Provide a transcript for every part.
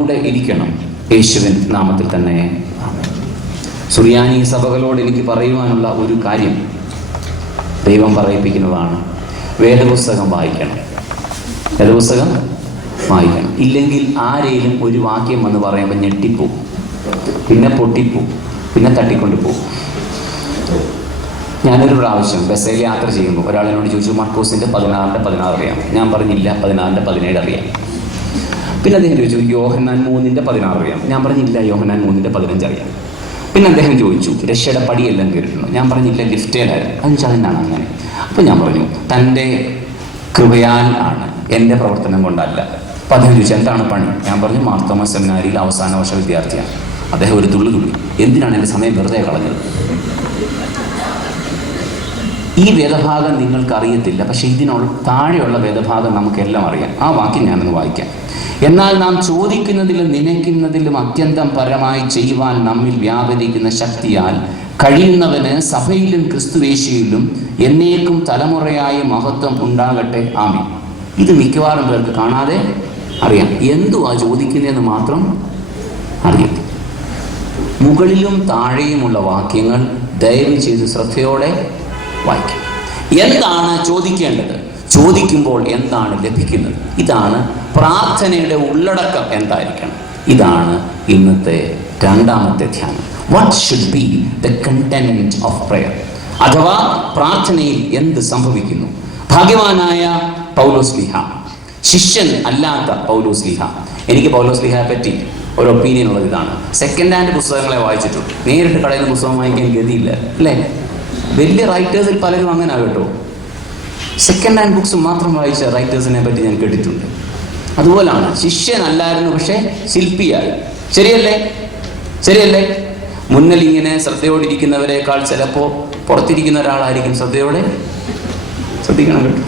കൂടെ ഇരിക്കണം. യേശുവിൻ നാമത്തിൽ തന്നെ. സുറിയാനി സഭകളോട് എനിക്ക് പറയുവാനുള്ള ഒരു കാര്യം ദൈവം പറയിപ്പിക്കുന്നതാണ്. വേദപുസ്തകം വായിക്കണം. വേദപുസ്തകം വായിക്കണം. ഇല്ലെങ്കിൽ ആരെയും ഒരു വാക്യം എന്ന് പറയുമ്പോൾ ഞെട്ടിപ്പോവും, പിന്നെ പൊട്ടിപ്പോവും, പിന്നെ തട്ടിക്കൊണ്ട് പോവും. ഞാനൊരു പ്രാവശ്യം ബസ്സിൽ യാത്ര ചെയ്യുമ്പോൾ ഒരാളെന്നോട് ചോദിച്ചു, മർക്കോസിൻ്റെ 16:16 അറിയാം? ഞാൻ പറഞ്ഞില്ല, 16:17 അറിയാം. പിന്നെ അദ്ദേഹം ചോദിച്ചു, യോഹന്നാൻ 3:16 അറിയാം? ഞാൻ പറഞ്ഞില്ല, യോഹന്നാൻ 3:15 അറിയാം. പിന്നെ അദ്ദേഹം ചോദിച്ചു, രക്ഷയുടെ പടിയെല്ലാം കയറിയിട്ടുണ്ടോ? ഞാൻ പറഞ്ഞില്ല, ലിഫ്റ്റേലായിരുന്നു. അതെന്നാണ് അങ്ങനെ? അപ്പം ഞാൻ പറഞ്ഞു, തൻ്റെ കൃപയാൽ ആണ്, എൻ്റെ പ്രവർത്തനം കൊണ്ടല്ല. അപ്പം അദ്ദേഹം ചോദിച്ചു, എന്താണ് പണി? ഞാൻ പറഞ്ഞു, മാർത്തോമ സെമിനാരിയിൽ അവസാന വർഷ വിദ്യാർത്ഥിയാണ്. അദ്ദേഹം ഒരു തുള്ളി എന്തിനാണ് എൻ്റെ സമയം വെറുതെ കളഞ്ഞത്? ഈ വേദഭാഗം നിങ്ങൾക്ക് അറിയത്തില്ല, പക്ഷേ ഇതിനുള്ള താഴെയുള്ള വേദഭാഗം നമുക്കെല്ലാം അറിയാം. ആ വാക്യം ഞാനൊന്ന് വായിക്കാം. എന്നാൽ നാം ചോദിക്കുന്നതിലും നനയ്ക്കുന്നതിലും അത്യന്തം പരമായി ചെയ്യുവാൻ നമ്മിൽ വ്യാപരിക്കുന്ന ശക്തിയാൽ കഴിയുന്നവന് സഭയിലും ക്രിസ്തുവേശിയിലും എന്നേക്കും തലമുറയായ മഹത്വം ഉണ്ടാകട്ടെ. ആമീൻ. ഇത് മിക്കവാറും പേർക്ക് കാണാതെ അറിയാം. എന്തുവാ ചോദിക്കുന്നതെന്ന് മാത്രം അറിയാം. മുകളിലും താഴെയുമുള്ള വാക്യങ്ങൾ ദയവ് ചെയ്ത് ശ്രദ്ധയോടെ വായിക്കും. എന്താണ് ചോദിക്കേണ്ടത്? ചോദിക്കുമ്പോൾ എന്താണ് ലഭിക്കുന്നത്? ഇതാണ് പ്രാർത്ഥനയുടെ ഉള്ളടക്കം. എന്തായിരിക്കണം? ഇതാണ് ഇന്നത്തെ രണ്ടാമത്തെ ധ്യാനം. What should be the content of prayer? അഥവാ പ്രാർത്ഥനയിൽ എന്ത് സംഭവിക്കുന്നു? ഭാഗ്യവാനായ പൗലോസ്ലീഹ, ശിഷ്യൻ അല്ലാത്ത പൗലോസ്ലീഹ. എനിക്ക് പൗലോസ്ലീഹയെ പറ്റി ഒരു ഒപ്പീനിയൻ ഉള്ളത് ഇതാണ്. സെക്കൻഡ് ഹാൻഡ് പുസ്തകങ്ങളെ വായിച്ചിട്ടുണ്ട്. നേരിട്ട് കടയിൽ നിന്ന് പുസ്തകം വാങ്ങിക്കാൻ ഗതിയില്ല, അല്ലേ? വലിയ റൈറ്റേഴ്സിൽ പലരും അങ്ങനെ കേട്ടോ. സെക്കൻഡ് ഹാൻഡ് ബുക്സ് മാത്രം വായിച്ച റൈറ്റേഴ്സിനെ പറ്റി ഞാൻ കേട്ടിട്ടുണ്ട്. അതുപോലാണ് ശിഷ്യനല്ലായിരുന്നു, പക്ഷേ ശില്പിയായി. ശരിയല്ലേ? ശരിയല്ലേ? മുന്നിൽ ഇങ്ങനെ ശ്രദ്ധയോടിരിക്കുന്നവരെക്കാൾ ചിലപ്പോൾ പുറത്തിരിക്കുന്ന ഒരാളായിരിക്കും ശ്രദ്ധയോടെ. ശ്രദ്ധിക്കണം കേട്ടോ.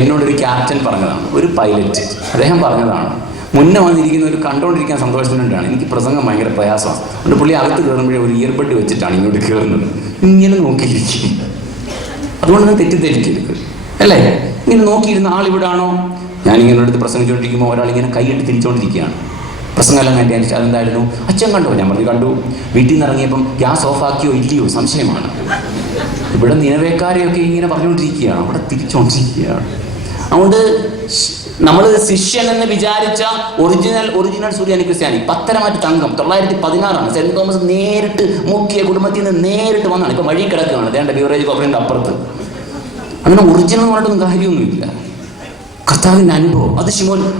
എന്നോടൊരു ക്യാപ്റ്റൻ പറഞ്ഞതാണ്, ഒരു പൈലറ്റ്, അദ്ദേഹം പറഞ്ഞതാണ്, മുന്നേ വന്നിരിക്കുന്ന ഒരു കണ്ടുകൊണ്ടിരിക്കാൻ സന്തോഷത്തിനുണ്ടാണ്. എനിക്ക് പ്രസംഗം ഭയങ്കര പ്രയാസമാണ്. അതുകൊണ്ട് പുള്ളി അകത്ത് കയറുമ്പോഴേ ഒരു ഇയർബഡ് വെച്ചിട്ടാണ് ഇങ്ങോട്ട് കയറുന്നത്. ഇങ്ങനെ നോക്കിയിരിക്കും. അതുകൊണ്ടൊന്നും തെറ്റിദ്ധരിക്കരുത്, അല്ലേ? ഇങ്ങനെ നോക്കിയിരുന്ന ആളിവിടാണോ? ഞാനിങ്ങനെ എടുത്ത് പ്രസംഗിച്ചുകൊണ്ടിരിക്കുമ്പോൾ ഒരാളിങ്ങനെ കൈയിട്ട് തിരിച്ചുകൊണ്ടിരിക്കുകയാണ്. പ്രസംഗമെല്ലാം കണ്ടിട്ട് അതെന്തായിരുന്നു? അച്ഛൻ കണ്ടോ? ഞാൻ പറഞ്ഞു കണ്ടു. വീട്ടിൽ നിന്ന് ഇറങ്ങിയപ്പം ഗ്യാസ് ഓഫാക്കിയോ ഇല്ലയോ സംശയമാണ്. ഇവിടെ നിലവേക്കാരെയൊക്കെ ഇങ്ങനെ പറഞ്ഞുകൊണ്ടിരിക്കുകയാണ്, അവിടെ തിരിച്ചുകൊണ്ടിരിക്കുകയാണ്. അതുകൊണ്ട് നമ്മൾ ശിഷ്യൻ എന്ന് വിചാരിച്ച ഒറിജിനൽ സുറിയാനി ക്രിസ്ത്യാനി പത്തരമാറ്റ് തങ്കം 916 സെന്റ് തോമസ് നേരിട്ട് മുഖ്യ കുടുംബത്തിൽ നിന്ന് നേരിട്ട് വന്നാണ്. ഇപ്പൊ വഴി കിടക്കുകയാണ്, അതേണ്ട ബിവറേജ് കോപ്പറിന്റെ അപ്പുറത്ത്. അങ്ങനെ ഒറിജിനൽ എന്ന് പറഞ്ഞിട്ടൊന്നും കാര്യമൊന്നുമില്ല. കർത്താവിൻ്റെ അനുഭവം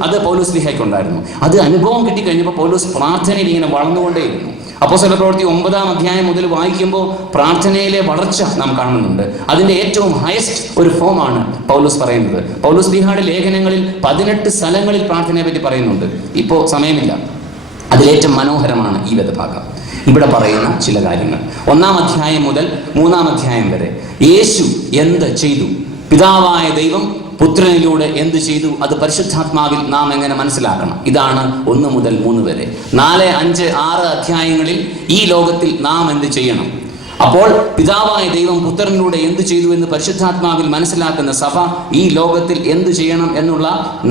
അത് പൗലോസ്ലീഹയ്ക്ക് ഉണ്ടായിരുന്നു. അത് അനുഭവം കിട്ടിക്കഴിഞ്ഞപ്പോൾ പൗലോസ് പ്രാർത്ഥനയിൽ ഇങ്ങനെ വളർന്നുകൊണ്ടേയിരുന്നു. അപ്പോസ്തല പ്രവൃത്തി 9-ാം അധ്യായം മുതൽ വായിക്കുമ്പോൾ പ്രാർത്ഥനയിലെ വളർച്ച നാം കാണുന്നുണ്ട്. അതിൻ്റെ ഏറ്റവും ഹയസ്റ്റ് ഒരു ഫോമാണ് പൗലോസ് പറയുന്നത്. പൗലോസ്ലീഹയുടെ ലേഖനങ്ങളിൽ 18 സ്ഥലങ്ങളിൽ പ്രാർത്ഥനയെ പറ്റി പറയുന്നുണ്ട്. ഇപ്പോൾ സമയമില്ല. അതിലേറ്റവും മനോഹരമാണ് ഈ വേദഭാഗം. ഇവിടെ പറയുന്ന ചില കാര്യങ്ങൾ 1-ാം അധ്യായം മുതൽ 3-ാം അധ്യായം വരെ യേശു എന്ത് ചെയ്തു, പിതാവായ ദൈവം പുത്രനിലൂടെ എന്ത് ചെയ്തു, അത് പരിശുദ്ധാത്മാവിൽ നാം എങ്ങനെ മനസ്സിലാക്കണം. ഇതാണ് 1 മുതൽ 3 വരെ. 4, 5, 6 അധ്യായങ്ങളിൽ ഈ ലോകത്തിൽ നാം എന്ത് ചെയ്യണം. അപ്പോൾ പിതാവായ ദൈവം പുത്രനിലൂടെ എന്ത് ചെയ്തു എന്ന് പരിശുദ്ധാത്മാവിൽ മനസ്സിലാക്കുന്ന സഭ ഈ ലോകത്തിൽ എന്ത് ചെയ്യണം എന്നുള്ള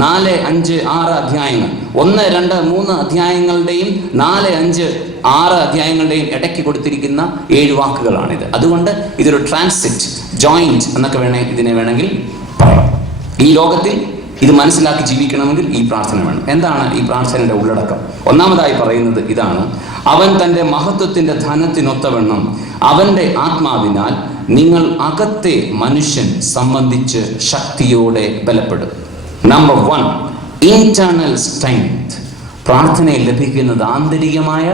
4, 5, 6 അധ്യായങ്ങൾ. 1, 2, 3 അധ്യായങ്ങളുടെയും 4, 5, 6 അധ്യായങ്ങളുടെയും ഇടയ്ക്ക് കൊടുത്തിരിക്കുന്ന 7 വാക്കുകളാണിത്. അതുകൊണ്ട് ഇതൊരു ട്രാൻസിറ്റ്, ജോയിന്റ് എന്നൊക്കെ ഇതിനെ വേണമെങ്കിൽ പറയാം. ഈ ലോകത്തിൽ ഇത് മനസ്സിലാക്കി ജീവിക്കണമെങ്കിൽ ഈ പ്രാർത്ഥന വേണം. എന്താണ് ഈ പ്രാർത്ഥനയുടെ ഉള്ളടക്കം? ഒന്നാമതായി പറയുന്നത് ഇതാണ്: അവൻ തൻ്റെ മഹത്വത്തിൻ്റെ ധനത്തിനൊത്തവണ്ണം അവൻ്റെ ആത്മാവിനാൽ നിങ്ങൾ അകത്തെ മനുഷ്യൻ സംബന്ധിച്ച് ശക്തിയോടെ ബലപ്പെടും. Number 1, internal strength. പ്രാർത്ഥനയിൽ ലഭിക്കുന്നത് ആന്തരികമായ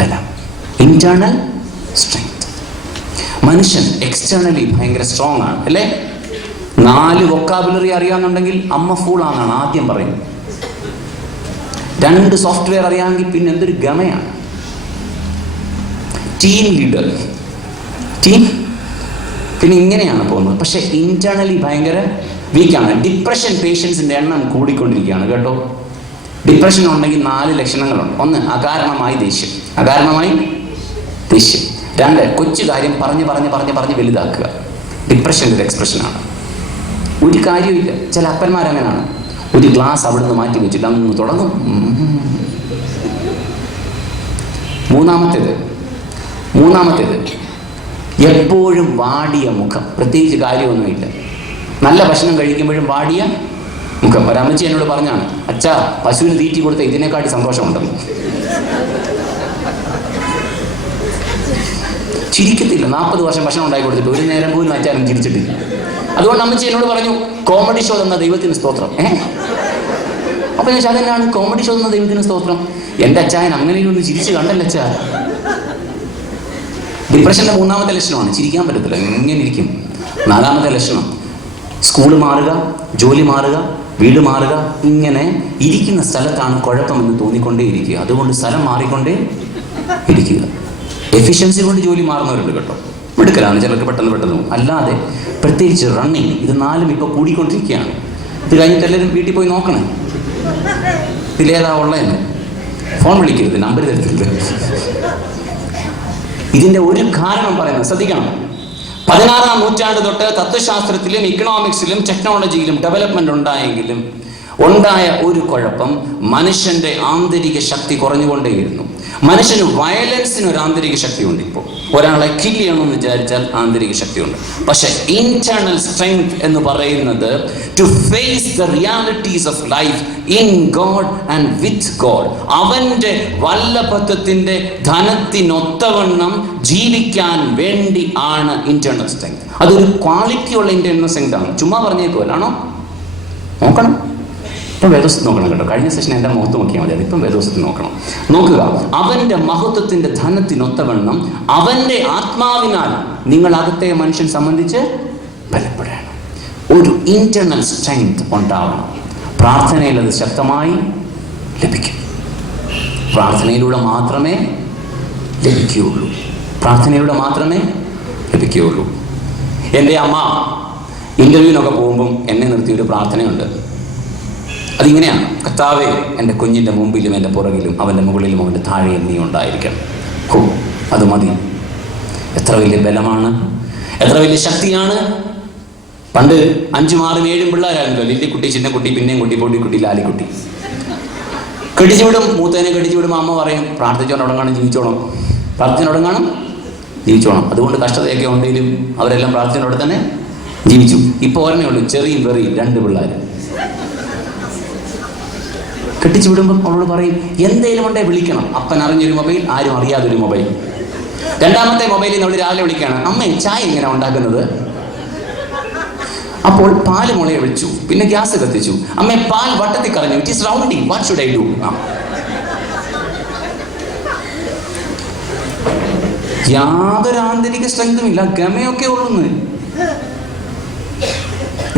ബലം, ഇന്റേണൽ സ്ട്രെങ്ത്. മനുഷ്യൻ എക്സ്റ്റേണലി ഭയങ്കര സ്ട്രോങ് ആണ്, അല്ലേ? 4 വൊക്കാബുലറി അറിയാമെന്നുണ്ടെങ്കിൽ അമ്മ ഫൂളാണെന്നാണ് ആദ്യം പറയുന്നത്. 2 സോഫ്റ്റ്വെയർ അറിയാമെങ്കിൽ പിന്നെ എന്തൊരു ഗമയാണ്. ടീം ലീഡർ, പിന്നെ ഇങ്ങനെയാണ് പോകുന്നത്. പക്ഷെ ഇന്റേണലി ഭയങ്കര വീക്കാണ്. ഡിപ്രഷൻ പേഷ്യൻസിന്റെ എണ്ണം കൂടിക്കൊണ്ടിരിക്കുകയാണ് കേട്ടോ. ഡിപ്രഷൻ ഉണ്ടെങ്കിൽ 4 ലക്ഷണങ്ങളുണ്ട്. 1, അകാരണമായി ദേഷ്യം. 2, കൊച്ചു കാര്യം പറഞ്ഞ് വലുതാക്കുക. ഡിപ്രഷൻ്റെ ഒരു എക്സ്പ്രഷനാണ്. ഒരു കാര്യമില്ല. ചില അപ്പന്മാരങ്ങനെയാണ്. ഒരു ഗ്ലാസ് അവിടുന്ന് മാറ്റി വെച്ചിട്ട് അന്ന് തുടങ്ങും. മൂന്നാമത്തേത് എപ്പോഴും വാടിയ മുഖം. പ്രത്യേകിച്ച് കാര്യമൊന്നുമില്ല, നല്ല ഭക്ഷണം കഴിക്കുമ്പോഴും വാടിയ മുഖം. ഒരമ്മച്ചി എന്നോട് പറഞ്ഞാണ്, അച്ഛാ പശുവിന് തീറ്റി കൊടുത്ത ഇതിനെക്കാട്ടി സന്തോഷമുണ്ടെന്ന്. ചിരിക്കത്തില്ല. 40 വർഷം ഭക്ഷണം ഉണ്ടാക്കി കൊടുത്തിട്ട് ഒരു നേരം പോലും അച്ഛനും ചിരിച്ചിട്ടില്ല. അതുകൊണ്ട് അമ്മച്ചി എന്നോട് പറഞ്ഞു, കോമഡി ഷോ തന്ന ദൈവത്തിന് സ്തോത്രം. അപ്പൊ ഞാൻ അതെന്നാണ് കോമഡി ഷോ തന്ന ദൈവത്തിന് സ്തോത്രം? എൻ്റെ അച്ചായൻ അങ്ങനെയൊന്നും ചിരിച്ച് കണ്ടല്ല അച്ഛാ. ഡിപ്രഷന്റെ 3ാമത്തെ ലക്ഷണമാണ് ചിരിക്കാൻ പറ്റത്തില്ല, എങ്ങനെ ഇരിക്കും. 4ാമത്തെ ലക്ഷണം സ്കൂള് മാറുക, ജോലി മാറുക, വീട് മാറുക. ഇങ്ങനെ ഇരിക്കുന്ന സ്ഥലത്താണ് കുഴപ്പമെന്ന് തോന്നിക്കൊണ്ടേയിരിക്കുക. അതുകൊണ്ട് സ്ഥലം മാറിക്കൊണ്ടേ ഇരിക്കുക. എഫിഷ്യൻസി കൊണ്ട് ജോലി മാറുന്നവരുണ്ട് കേട്ടോ, മിടുക്കലാണ്, ചിലർക്ക് പെട്ടെന്ന് അല്ലാതെ പ്രത്യേകിച്ച് റണ്ണിങ്, ഇത് 4ഉം ഇപ്പോൾ കൂടിക്കൊണ്ടിരിക്കുകയാണ്. ഇത് കഴിഞ്ഞിട്ട് എല്ലാവരും വീട്ടിൽ പോയി നോക്കണേ, ഇതിലേതാ ഉള്ളതെന്ന്. ഫോൺ വിളിക്കരുത്, നമ്പർ തരത്തില്ല. ഇതിൻ്റെ ഒരു കാരണം പറയുന്നത് ശ്രദ്ധിക്കണം. 16ാം നൂറ്റാണ്ട് തൊട്ട് തത്വശാസ്ത്രത്തിലും ഇക്കണോമിക്സിലും ടെക്നോളജിയിലും ഡെവലപ്മെന്റ് ഉണ്ടായെങ്കിലും ഉണ്ടായ ഒരു കുഴപ്പം, മനുഷ്യന്റെ ആന്തരിക ശക്തി കുറഞ്ഞുകൊണ്ടേയിരുന്നു. മനുഷ്യന് വയലൻസിന് ഒരു ആന്തരിക ശക്തിയുണ്ട്. ഇപ്പോൾ ഒരാളെ കില്ല് ചെയ്യണമെന്ന് വിചാരിച്ചാൽ ആന്തരിക ശക്തിയുണ്ട്. പക്ഷെ ഇന്റേണൽ സ്ട്രെങ്ത് എന്ന് പറയുന്നത് to face the realities of life in God and with God. അവന്റെ വല്ലഭത്വത്തിന്റെ ധനത്തിനൊത്തവണ്ണം ജീവിക്കാൻ വേണ്ടി ആണ് ഇന്റേണൽ സ്ട്രെങ്ത്. അതൊരു ക്വാളിറ്റിയുള്ള ഇന്റേണൽ സ്ട്രെങ്ത് ആണ്. ചുമ്മാ പറഞ്ഞേക്കുമല്ലാണോ? നോക്കണം. ഇപ്പം വേദോസത്ത് നോക്കണം കേട്ടോ. കഴിഞ്ഞ സെഷൻ എൻ്റെ മുഖത്ത് നോക്കിയാൽ മതി, അതിപ്പം വേദോസത്ത് നോക്കുക. അവൻ്റെ മഹത്വത്തിൻ്റെ ധനത്തിനൊത്തവണ്ണം അവൻ്റെ ആത്മാവിനാൽ നിങ്ങളകത്തെ മനുഷ്യൻ സംബന്ധിച്ച് ബലപ്പെടണം. ഒരു ഇന്റേണൽ സ്ട്രെങ്ത് ഉണ്ടാവണം. പ്രാർത്ഥനയിൽ അത് ശക്തമായി ലഭിക്കും. പ്രാർത്ഥനയിലൂടെ മാത്രമേ ലഭിക്കുകയുള്ളൂ. എൻ്റെ അമ്മ ഇൻ്റർവ്യൂവിനൊക്കെ പോകുമ്പം എന്നെ നിർത്തിയൊരു പ്രാർത്ഥനയുണ്ട്. അതിങ്ങനെയാണ്: കർത്താവേ, എൻ്റെ കുഞ്ഞിൻ്റെ മുമ്പിലും എൻ്റെ പുറകിലും അവൻ്റെ മുകളിലും അവൻ്റെ താഴെയും നീ ഉണ്ടായിരിക്കണം. അത് മതി. എത്ര വലിയ ബലമാണ്, എത്ര വലിയ ശക്തിയാണ്. പണ്ട് 5, 6, 7 പിള്ളേരായിരുന്നല്ലോ. ലില്ലിക്കുട്ടി, ചിന്നക്കുട്ടി, പിന്നെയും കുട്ടി, പൊടിക്കുട്ടി, ലാലിക്കുട്ടി. കെട്ടിച്ചുവിടും. മൂത്തേനെ കെട്ടിച്ചുവിടുമ്പോൾ അമ്മ പറയും, പ്രാർത്ഥിച്ചോടങ്ങാനും ജീവിച്ചോണം. അതുകൊണ്ട് കഷ്ടതയൊക്കെ ഉണ്ടെങ്കിലും അവരെല്ലാം പ്രാർത്ഥനയോടെ തന്നെ ജീവിച്ചു. ഇപ്പോൾ ഓർമ്മയേ ഉള്ളൂ, ചെറിയും വെറിയും 2 പിള്ളേർ. കെട്ടിച്ചു വിടുമ്പം അവളോട് പറയും, എന്തേലും ഉണ്ടേ വിളിക്കണം. അപ്പൻ അറിഞ്ഞൊരു മൊബൈൽ, ആരും അറിയാതൊരു മൊബൈൽ. 2ാമത്തെ മൊബൈലിൽ നമ്മൾ രാവിലെ വിളിക്കുകയാണ്, അമ്മേ ചായ എങ്ങനെ ഉണ്ടാക്കുന്നത്? അപ്പോൾ പാല് മുളയെ വിളിച്ചു, പിന്നെ ഗ്യാസ് കത്തിച്ചു. അമ്മേ, പാൽ വട്ടത്തിൽ കറഞ്ഞു, it is rounding, what should I do? യാതൊരു ആന്തരിക സ്ട്രെങ്തും ഇല്ല, ഗമയൊക്കെ ഉള്ളൂന്ന്.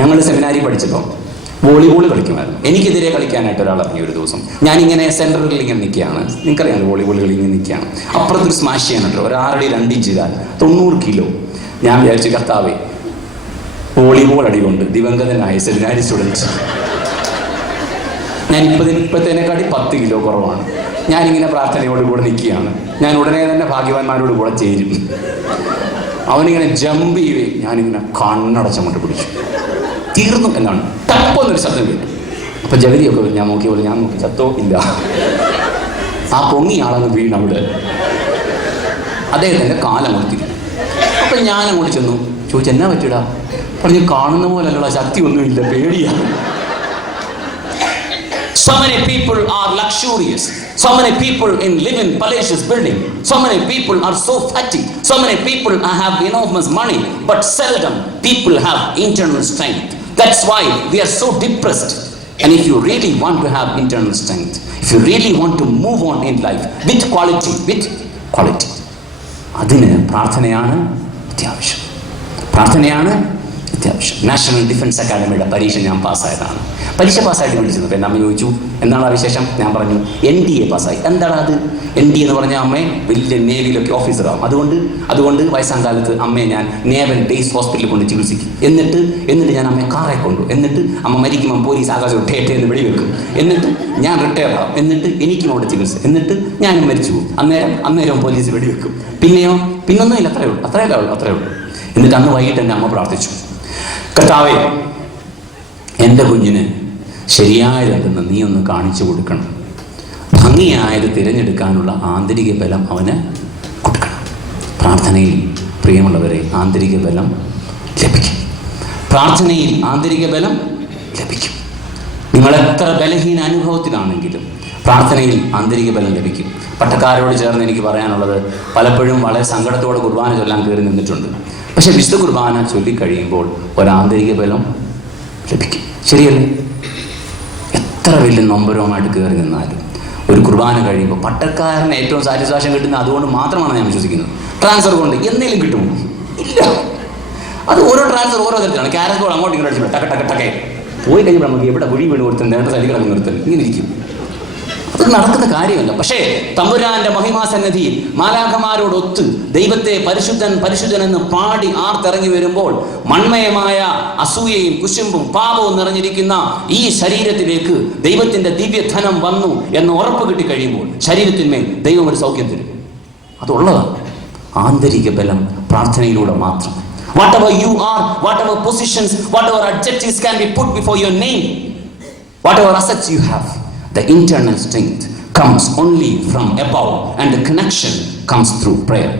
ഞങ്ങൾ സെമിനാരി പഠിച്ചപ്പോൾ വോളിബോൾ കളിക്കുമായിരുന്നു. എനിക്കെതിരെ കളിക്കാനായിട്ട് ഒരാൾ ഇറങ്ങി ഒരു ദിവസം. ഞാനിങ്ങനെ സെൻറ്ററിൽ ഇങ്ങനെ നിൽക്കുകയാണ്, നിങ്ങൾക്കറിയാം വോളിബോൾ കളി ഇങ്ങനെ നിൽക്കുകയാണ്. അപ്പുറത്തൊരു സ്മാഷ് ചെയ്യാനുണ്ട്, ഒരു 6 അടി 2 ഇഞ്ച് കാൽ, 90 കിലോ. ഞാൻ വിചാരിച്ചു, കർത്താവേ, വോളിബോൾ അടി കൊണ്ട് ദിവംഗതനായ സെമിനാരി സ്റ്റുഡൻസ്. ഞാൻ ഇപ്പോഴത്തേനെക്കാട്ടി 10 കിലോ കുറവാണ്. ഞാനിങ്ങനെ പ്രാർത്ഥനയോടുകൂടെ നിൽക്കുകയാണ്. ഞാൻ ഉടനെ തന്നെ ഭാഗ്യവാന്മാരോട് കൂടെ ചേരും. അവനിങ്ങനെ ജമ്പ് ചെയ്യുകയെ ഞാനിങ്ങനെ കണ്ണടച്ചങ്ങോട്ട് പിടിച്ചു. തീർന്നു എന്നാണ്. ടപ്പൊന്നൊരു ശബ്ദം കേട്ടു. അപ്പൊ ജഗതിയൊക്കെ ഞാൻ നോക്കിയപ്പോൾ ഞാൻ നോക്കി, ചത്തോ ഇല്ല. ആ പൊങ്ങിയാളങ്ങ് വീണവിടെ. അദ്ദേഹത്തിൻ്റെ കാലമൂർത്തി. അപ്പൊ ഞാൻ അങ്ങോട്ട് ചെന്നു, ചോദിച്ചു, എന്നാ പറ്റിടാ? പറഞ്ഞു, കാണുന്ന പോലെയുള്ള ശക്തി ഒന്നുമില്ല, പേടിയാണ്. So many people are luxurious. So many people live in palatial building. So many people are so fatty. So many people have enormous money, but seldom people have internal strength. That's why we are so depressed. And if you really want to have internal strength, if you really want to move on in life with quality, അതിന് പ്രാർത്ഥനയാണ് അത്യാവശ്യം. National defence അക്കാഡമിയുടെ പരീക്ഷ ഞാൻ പാസ്സായതാണ്. പരീക്ഷ പാസ്സായിട്ട് വിളിച്ചത്. അപ്പം അമ്മ ചോദിച്ചു, എന്താണ് ആ വിശേഷം? ഞാൻ പറഞ്ഞു, NDA പാസ്സായി. എന്താണ് അത്? NDA എന്ന് പറഞ്ഞാൽ അമ്മയെ വലിയ നേവിയിലൊക്കെ ഓഫീസറാകും. അതുകൊണ്ട് വയസ്സാം കാലത്ത് അമ്മയെ ഞാൻ നേവൽ ബേസ് ഹോസ്പിറ്റലിൽ കൊണ്ട് ചികിത്സിക്കും. എന്നിട്ട് ഞാൻ അമ്മയെ കാറെ കൊണ്ടു. എന്നിട്ട് അമ്മ മരിക്കുമ്പോൾ പോലീസ് ആകാശം ടേറ്റേന്ന് വെടിവെക്കും. എന്നിട്ട് ഞാൻ റിട്ടയർ ആകും. എന്നിട്ട് എനിക്കും അവിടെ ചികിത്സ. എന്നിട്ട് ഞാനും മരിച്ചു പോകും. അന്നേരം പോലീസ് വെടിവെക്കും. പിന്നൊന്നുമില്ല. അത്രയേ ഉള്ളൂ. എന്നിട്ട് അന്ന് വൈകിട്ട് എൻ്റെ അമ്മ പ്രാർത്ഥിച്ചു, കർത്താവേ, എൻ്റെ കുഞ്ഞിന് ശരിയായതെന്തെന്ന് നീ ഒന്ന് കാണിച്ചു കൊടുക്കണം. ഭംഗിയായത് തിരഞ്ഞെടുക്കാനുള്ള ആന്തരിക ബലം അവന് കൊടുക്കണം. പ്രാർത്ഥനയിൽ പ്രിയമുള്ളവരെ ആന്തരിക ബലം ലഭിക്കും. പ്രാർത്ഥനയിൽ ആന്തരിക ബലം ലഭിക്കും. നിങ്ങൾ എത്ര ബലഹീന അനുഭവത്തിലാണെങ്കിലും പ്രാർത്ഥനയിൽ ആന്തരിക ബലം ലഭിക്കും. പട്ടക്കാരോട് ചേർന്ന് എനിക്ക് പറയാനുള്ളത്, പലപ്പോഴും വളരെ സങ്കടത്തോടെ കുർബാന ചൊല്ലാൻ കയറി നിന്നിട്ടുണ്ട്. പക്ഷെ വിശുദ്ധ കുർബാന ചൊല്ലിക്കഴിയുമ്പോൾ ഒരാന്തരിക ബലം ലഭിക്കും. ശരിയല്ലേ? എത്ര വലിയ നൊമ്പരവുമായിട്ട് കയറി നിന്നാലും ഒരു കുർബാന കഴിയുമ്പോൾ പട്ടക്കാരന് ഏറ്റവും സാറ്റിസ്ഫാക്ഷൻ കിട്ടുന്നത് അതുകൊണ്ട് മാത്രമാണ് ഞാൻ വിശ്വസിക്കുന്നത്. ട്രാൻസ്ഫർ കൊണ്ട് എന്തെങ്കിലും കിട്ടുമോ? ഇല്ല. അത് ഓരോ ട്രാൻസ്ഫർ ഓരോ തരത്തിലാണ്. ക്യാരറ്റ് ബോൾ അങ്ങോട്ട് ഇങ്ങോട്ട് അടിച്ചു ടക്കെ ടക്കെ ടക്കെ പോയി കഴിയുമ്പോൾ നമുക്ക് എവിടെ കുഴി വീണ് കൊടുത്ത് നേരത്തെ സൈഡിൽ കിടന്ന് നിർത്തൽ ഇങ്ങനെ ഇരിക്കും. അത് നടക്കുന്ന കാര്യമല്ല. പക്ഷേ തമ്പുരാന്റെ മഹിമാസന്നിധിയിൽ മാലാഖമാരോടൊത്ത് ദൈവത്തെ പരിശുദ്ധൻ പരിശുദ്ധൻ എന്ന് പാടി ആർത്തിറങ്ങി വരുമ്പോൾ മൺമയമായ അസൂയയും കുശുമ്പും പാപവും നിറഞ്ഞിരിക്കുന്ന ഈ ശരീരത്തിലേക്ക് ദൈവത്തിന്റെ ദിവ്യധനം വന്നു എന്ന് ഉറപ്പ് കിട്ടിക്കഴിയുമ്പോൾ ശരീരത്തിന്മേൽ ദൈവം ഒരു സൗഖ്യം തരും. അതുള്ളതാണ്. ആന്തരിക ബലം പ്രാർത്ഥനയിലൂടെ മാത്രം. Whatever you are, whatever positions, whatever adjectives can be put before your name, whatever assets you have, the internal strength comes only from above, and the connection comes through prayer.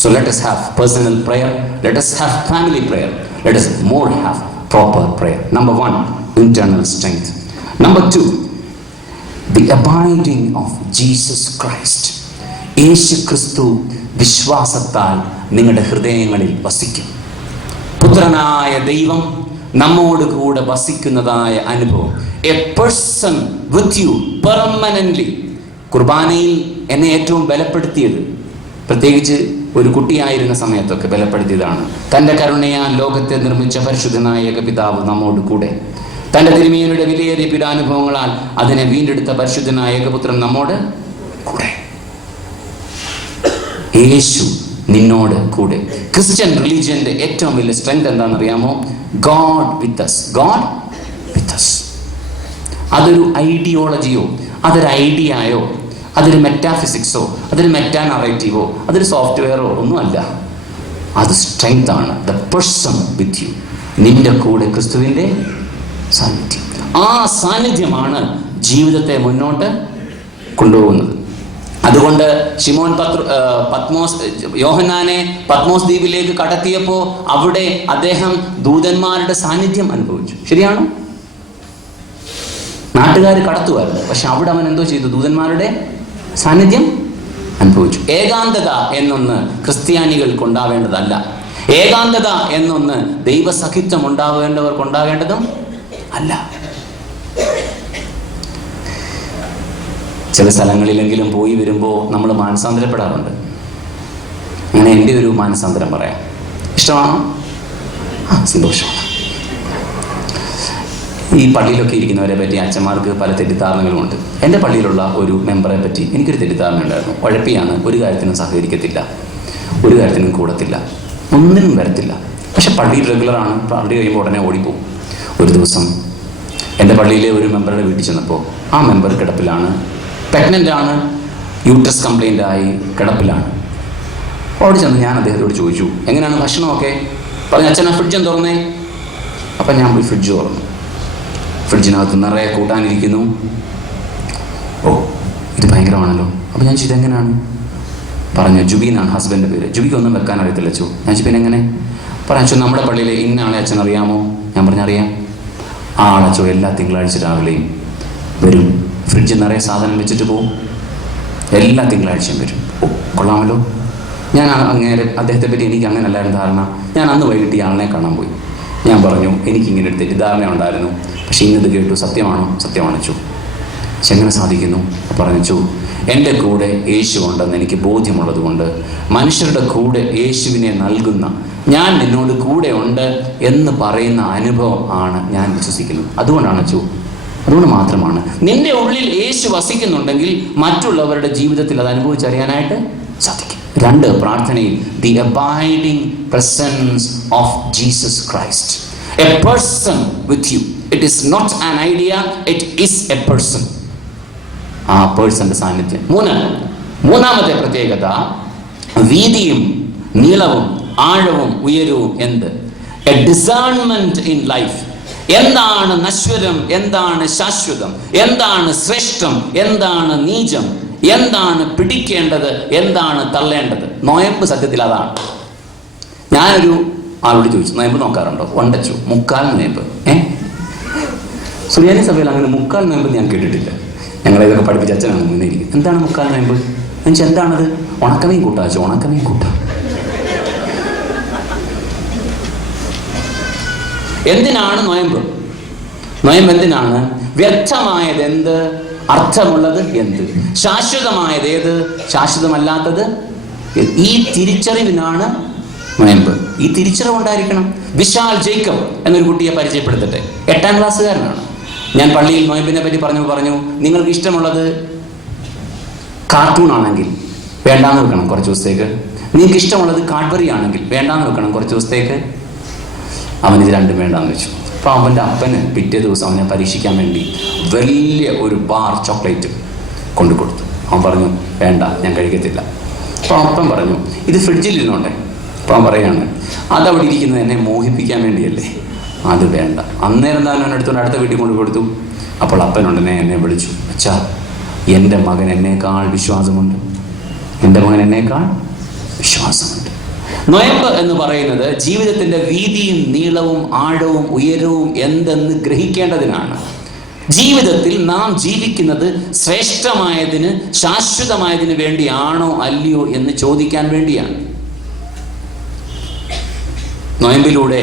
So let us have personal prayer, let us have family prayer, let us more have proper prayer. Number 1, internal strength. Number 2, the abiding of Jesus Christ. യേശു ക്രിസ്തു വിശ്വാസത്താൽ നിങ്ങളുടെ ഹൃദയങ്ങളിൽ വസിക്കും. പുത്രനായ ദൈവം നമ്മോട് കൂടെ വസിക്കുന്നതായ അനുഭവം. A person with U permanently. കുർബാനയിൽ എന്നെ ഏറ്റവും ബലപ്പെടുത്തിയത്, പ്രത്യേകിച്ച് ഒരു കുട്ടിയായിരുന്ന സമയത്തൊക്കെ ബലപ്പെടുത്തിയതാണ്, തൻ്റെ കരുണയാൽ ലോകത്തെ നിർമ്മിച്ച പരിശുദ്ധനായ ഏകപിതാവ് നമ്മോട് കൂടെ. തൻ്റെ തിരുമേനിയുടെ വിലയേറിയ പീഡാനുഭവങ്ങളാൽ അതിനെ വീണ്ടെടുത്ത പരിശുദ്ധനായ ഏകപുത്രൻ നമ്മോട് കൂടെ. യേശു നിന്നോട് കൂടെ. ക്രിസ്ത്യൻ റിലീജിയന്റെ ഏറ്റവും വലിയ സ്ട്രെങ്ത് എന്താണെന്നറിയാമോ? God with us. God with us. അതൊരു ഐഡിയോളജിയോ അതൊരു ഐഡിയയോ അതൊരു മെറ്റാഫിസിക്സോ അതൊരു മെറ്റാ നറേറ്റീവോ അതൊരു സോഫ്റ്റ്വെയറോ ഒന്നുമല്ല. അത് സ്ട്രെങ്ത് ആണ്. The person with U. നിന്റെ കൂടെ ക്രിസ്തുവിൻ്റെ സാന്നിധ്യം. ആ സാന്നിധ്യമാണ് ജീവിതത്തെ മുന്നോട്ട് കൊണ്ടുപോകുന്നത്. അതുകൊണ്ട് ശിമോൻ യോഹന്നാനെ പത്മോസ് ദ്വീപിലേക്ക് കടത്തിയപ്പോൾ അവിടെ അദ്ദേഹം ദൂതന്മാരുടെ സാന്നിധ്യം അനുഭവിച്ചു. ശരിയാണോ? നാട്ടുകാർ കടത്തുമായിരുന്നു, പക്ഷെ അവിടെ അവൻ എന്തോ ചെയ്തു? ദൂതന്മാരുടെ സാന്നിധ്യം അനുഭവിച്ചു. ഏകാന്തത എന്നൊന്ന് ക്രിസ്ത്യാനികൾക്ക് ഉണ്ടാവേണ്ടതല്ല. ഏകാന്തത എന്നൊന്ന് ദൈവസഖിത്വം ഉണ്ടാവേണ്ടവർക്ക് ഉണ്ടാകേണ്ടതും അല്ല. ചില സ്ഥലങ്ങളിലെങ്കിലും പോയി വരുമ്പോൾ നമ്മൾ മാനസാന്തരപ്പെടാറുണ്ട്. അങ്ങനെ എൻ്റെ ഒരു മാനസാന്തരം പറയാം. ഇഷ്ടമാണോ? സന്തോഷമാണ്. ഈ പള്ളിയിലൊക്കെ ഇരിക്കുന്നവരെ പറ്റി അച്ഛന്മാർക്ക് പല തെറ്റിദ്ധാരണകളുമുണ്ട്. എൻ്റെ പള്ളിയിലുള്ള ഒരു മെമ്പറെ പറ്റി എനിക്കൊരു തെറ്റിദ്ധാരണ ഉണ്ടായിരുന്നു. ഉഴപ്പിയാണ്, ഒരു കാര്യത്തിനും സഹകരിക്കത്തില്ല, ഒരു കാര്യത്തിനും കൂടത്തില്ല, ഒന്നിനും വരത്തില്ല. പക്ഷെ പള്ളിയിൽ റെഗുലറാണ്. പള്ളി കഴിയുമ്പോൾ ഉടനെ ഓടിപ്പോവും. ഒരു ദിവസം എൻ്റെ പള്ളിയിലെ ഒരു മെമ്പറുടെ വീട്ടിൽ ചെന്നപ്പോൾ ആ മെമ്പർ കിടപ്പിലാണ്, പ്രഗ്നൻ്റ് ആണ്, യൂട്രസ് കംപ്ലൈൻ്റ് ആയി കിടപ്പിലാണ്. അവിടെ ചെന്ന് ഞാൻ അദ്ദേഹത്തോട് ചോദിച്ചു, എങ്ങനെയാണ് ഭക്ഷണമൊക്കെ? പറഞ്ഞു, അച്ഛൻ ആ ഫ്രിഡ്ജൊന്ന് തുറന്നേ. അപ്പം ഞാൻ പോയി ഫ്രിഡ്ജ് തുറന്നു. ഫ്രിഡ്ജിനകത്ത് നിറയെ കൂട്ടാനിരിക്കുന്നു. ഓ, ഇത് ഭയങ്കരമാണല്ലോ. അപ്പം ഞാൻ ചോദിച്ചു, എങ്ങനെയാണ്? പറഞ്ഞു, ജുബി എന്നാണ് ഹസ്ബൻഡിൻ്റെ പേര്. ജുബിക്ക് ഒന്നും വെക്കാൻ അറിയത്തില്ല അച്ഛോ. ഞാൻ ചോദിച്ചു, പിന്നെ എങ്ങനെ? പറഞ്ഞു, അച്ഛൻ നമ്മുടെ പള്ളിയിലെ ഇന്ന ആളെ അച്ഛൻ അറിയാമോ? ഞാൻ പറഞ്ഞറിയാം. ആ ആളച്ചോ എല്ലാ തിങ്കളാഴ്ച രാവിലെയും വരും, ഫ്രിഡ്ജ് നിറയെ സാധനം വെച്ചിട്ട് പോവും, എല്ലാ തിങ്കളാഴ്ചയും വരും. ഓ, കൊള്ളാമല്ലോ. ഞാൻ അദ്ദേഹത്തെ പറ്റി എനിക്ക് അങ്ങനെ അല്ലായിരുന്നു ധാരണ. ഞാൻ അന്ന് വൈകിട്ട് ഈ ആളിനെ കാണാൻ പോയി. ഞാൻ പറഞ്ഞു, എനിക്കിങ്ങനെ ഒരു തെറ്റിദ്ധാരണ ഉണ്ടായിരുന്നു, പക്ഷേ ഇന്നത് കേട്ടു. സത്യമാണോ? സത്യമാണിച്ചു. എങ്ങനെ സാധിക്കുന്നു? പറഞ്ഞു, എൻ്റെ കൂടെ യേശു ഉണ്ടെന്ന് എനിക്ക് ബോധ്യമുള്ളത് കൊണ്ട് മനുഷ്യരുടെ കൂടെ യേശുവിനെ നൽകുന്ന, ഞാൻ നിന്നോട് കൂടെ ഉണ്ട് എന്ന് പറയുന്ന അനുഭവം ആണ് ഞാൻ വിശ്വസിക്കുന്നത്. അതുകൊണ്ടാണ് അച്ചു, അതുകൊണ്ട് മാത്രമാണ്. നിന്റെ ഉള്ളിൽ യേശു വസിക്കുന്നുണ്ടെങ്കിൽ മറ്റുള്ളവരുടെ ജീവിതത്തിൽ അത് അനുഭവിച്ചറിയാനായിട്ട് സാധിക്കും. 2, പ്രാർത്ഥനയിൽ the abiding presence of Jesus Christ. A person with you. It is not an idea, it is a person. ആ പേഴ്സന്റെ സാന്നിധ്യം. 3, മൂന്നാമത്തെ പ്രത്യേകത, വീതിയും നീളവും ആഴവും ഉയരവും എന്ത്? A discernment in life. എന്താണ് നശ്വരം, എന്താണ് ശാശ്വതം, എന്താണ് ശ്രേഷ്ഠം, എന്താണ് നീചം, എന്താണ് പിടിക്കേണ്ടത്, എന്താണ് തള്ളേണ്ടത്. നോയമ്പ് സത്യത്തിൽ അതാണ്. ഞാനൊരു ആളോട് ചോദിച്ചു, നോയമ്പ് നോക്കാറുണ്ടോ? ഉണ്ടച്ചു. മുക്കാൽ നോയമ്പ്. സുറിയാനി സഭയിൽ അങ്ങനെ മുക്കാൽ നോയമ്പ് ഞാൻ കേട്ടിട്ടില്ല. ഞങ്ങളെതൊക്കെ പഠിപ്പിച്ച അച്ഛനാണ് മുന്നേ ഇരിക്കും. എന്താണ് മുക്കാൽ നോയമ്പ് എന്നുവെച്ചാൽ എന്താണത്? ഉണക്കമീൻ കൂട്ടാച്ചു. ഉണക്കമീൻ കൂട്ടാം. എന്തിനാണ് നോയമ്പ്? നോയമ്പ് എന്തിനാണ്? വ്യക്തമായത് എന്ത്, അർത്ഥമുള്ളത് എന്ത്, ശാശ്വതമായത് ഏത്, ശാശ്വതമല്ലാത്തത്. ഈ തിരിച്ചറിവിനാണ് നോയമ്പ്. ഈ തിരിച്ചറിവുണ്ടായിരിക്കണം. വിശാൽ ജേക്കബ് എന്നൊരു കുട്ടിയെ പരിചയപ്പെടുത്തട്ടെ. 8ാം ക്ലാസ്സുകാരനാണ്. ഞാൻ പള്ളിയിൽ നോയമ്പിനെ പറ്റി പറഞ്ഞു നിങ്ങൾക്ക് ഇഷ്ടമുള്ളത് കാർട്ടൂൺ ആണെങ്കിൽ വേണ്ടാന്ന് വെക്കണം കുറച്ച് ദിവസത്തേക്ക്. നിങ്ങൾക്ക് ഇഷ്ടമുള്ളത് കാഡ്ബറി ആണെങ്കിൽ വേണ്ടാന്ന് വെക്കണം കുറച്ച് ദിവസത്തേക്ക്. അവനിത് രണ്ടും വേണ്ടാന്ന് വെച്ചു. അപ്പോൾ അവൻ്റെ അപ്പന് പിറ്റേ ദിവസം അവനെ പരീക്ഷിക്കാൻ വേണ്ടി വലിയ ഒരു ബാർ ചോക്ലേറ്റ് കൊണ്ടു കൊടുത്തു. അവൻ പറഞ്ഞു വേണ്ട, ഞാൻ കഴിക്കത്തില്ല. അപ്പോൾ അപ്പൻ പറഞ്ഞു ഇത് ഫ്രിഡ്ജിൽ ഇരുന്നോണ്ടേ. അപ്പോൾ അവൻ പറയാണ് അതവിടെ ഇരിക്കുന്നത് എന്നെ മോഹിപ്പിക്കാൻ വേണ്ടിയല്ലേ, അത് വേണ്ട. അന്നേരം തന്നെ അവൻ എടുത്തുകൊണ്ട് അടുത്ത വീട്ടിൽ കൊണ്ട് കൊടുത്തു. അപ്പോൾ അപ്പനുടനെ എന്നെ വിളിച്ചു, അച്ഛാ എൻ്റെ മകൻ എന്നേക്കാൾ വിശ്വാസമുണ്ട്, എൻ്റെ മകൻ എന്നേക്കാൾ വിശ്വാസമുണ്ട്. നോയമ്പ് എന്ന് പറയുന്നത് ജീവിതത്തിൻ്റെ വീതിയും നീളവും ആഴവും ഉയരവും എന്തെന്ന് ഗ്രഹിക്കേണ്ടതിനാണ്. ജീവിതത്തിൽ നാം ജീവിക്കുന്നത് ശ്രേഷ്ഠമായതിന് ശാശ്വതമായതിന് വേണ്ടിയാണോ അല്ലയോ എന്ന് ചോദിക്കാൻ വേണ്ടിയാണ്. നോയമ്പിലൂടെ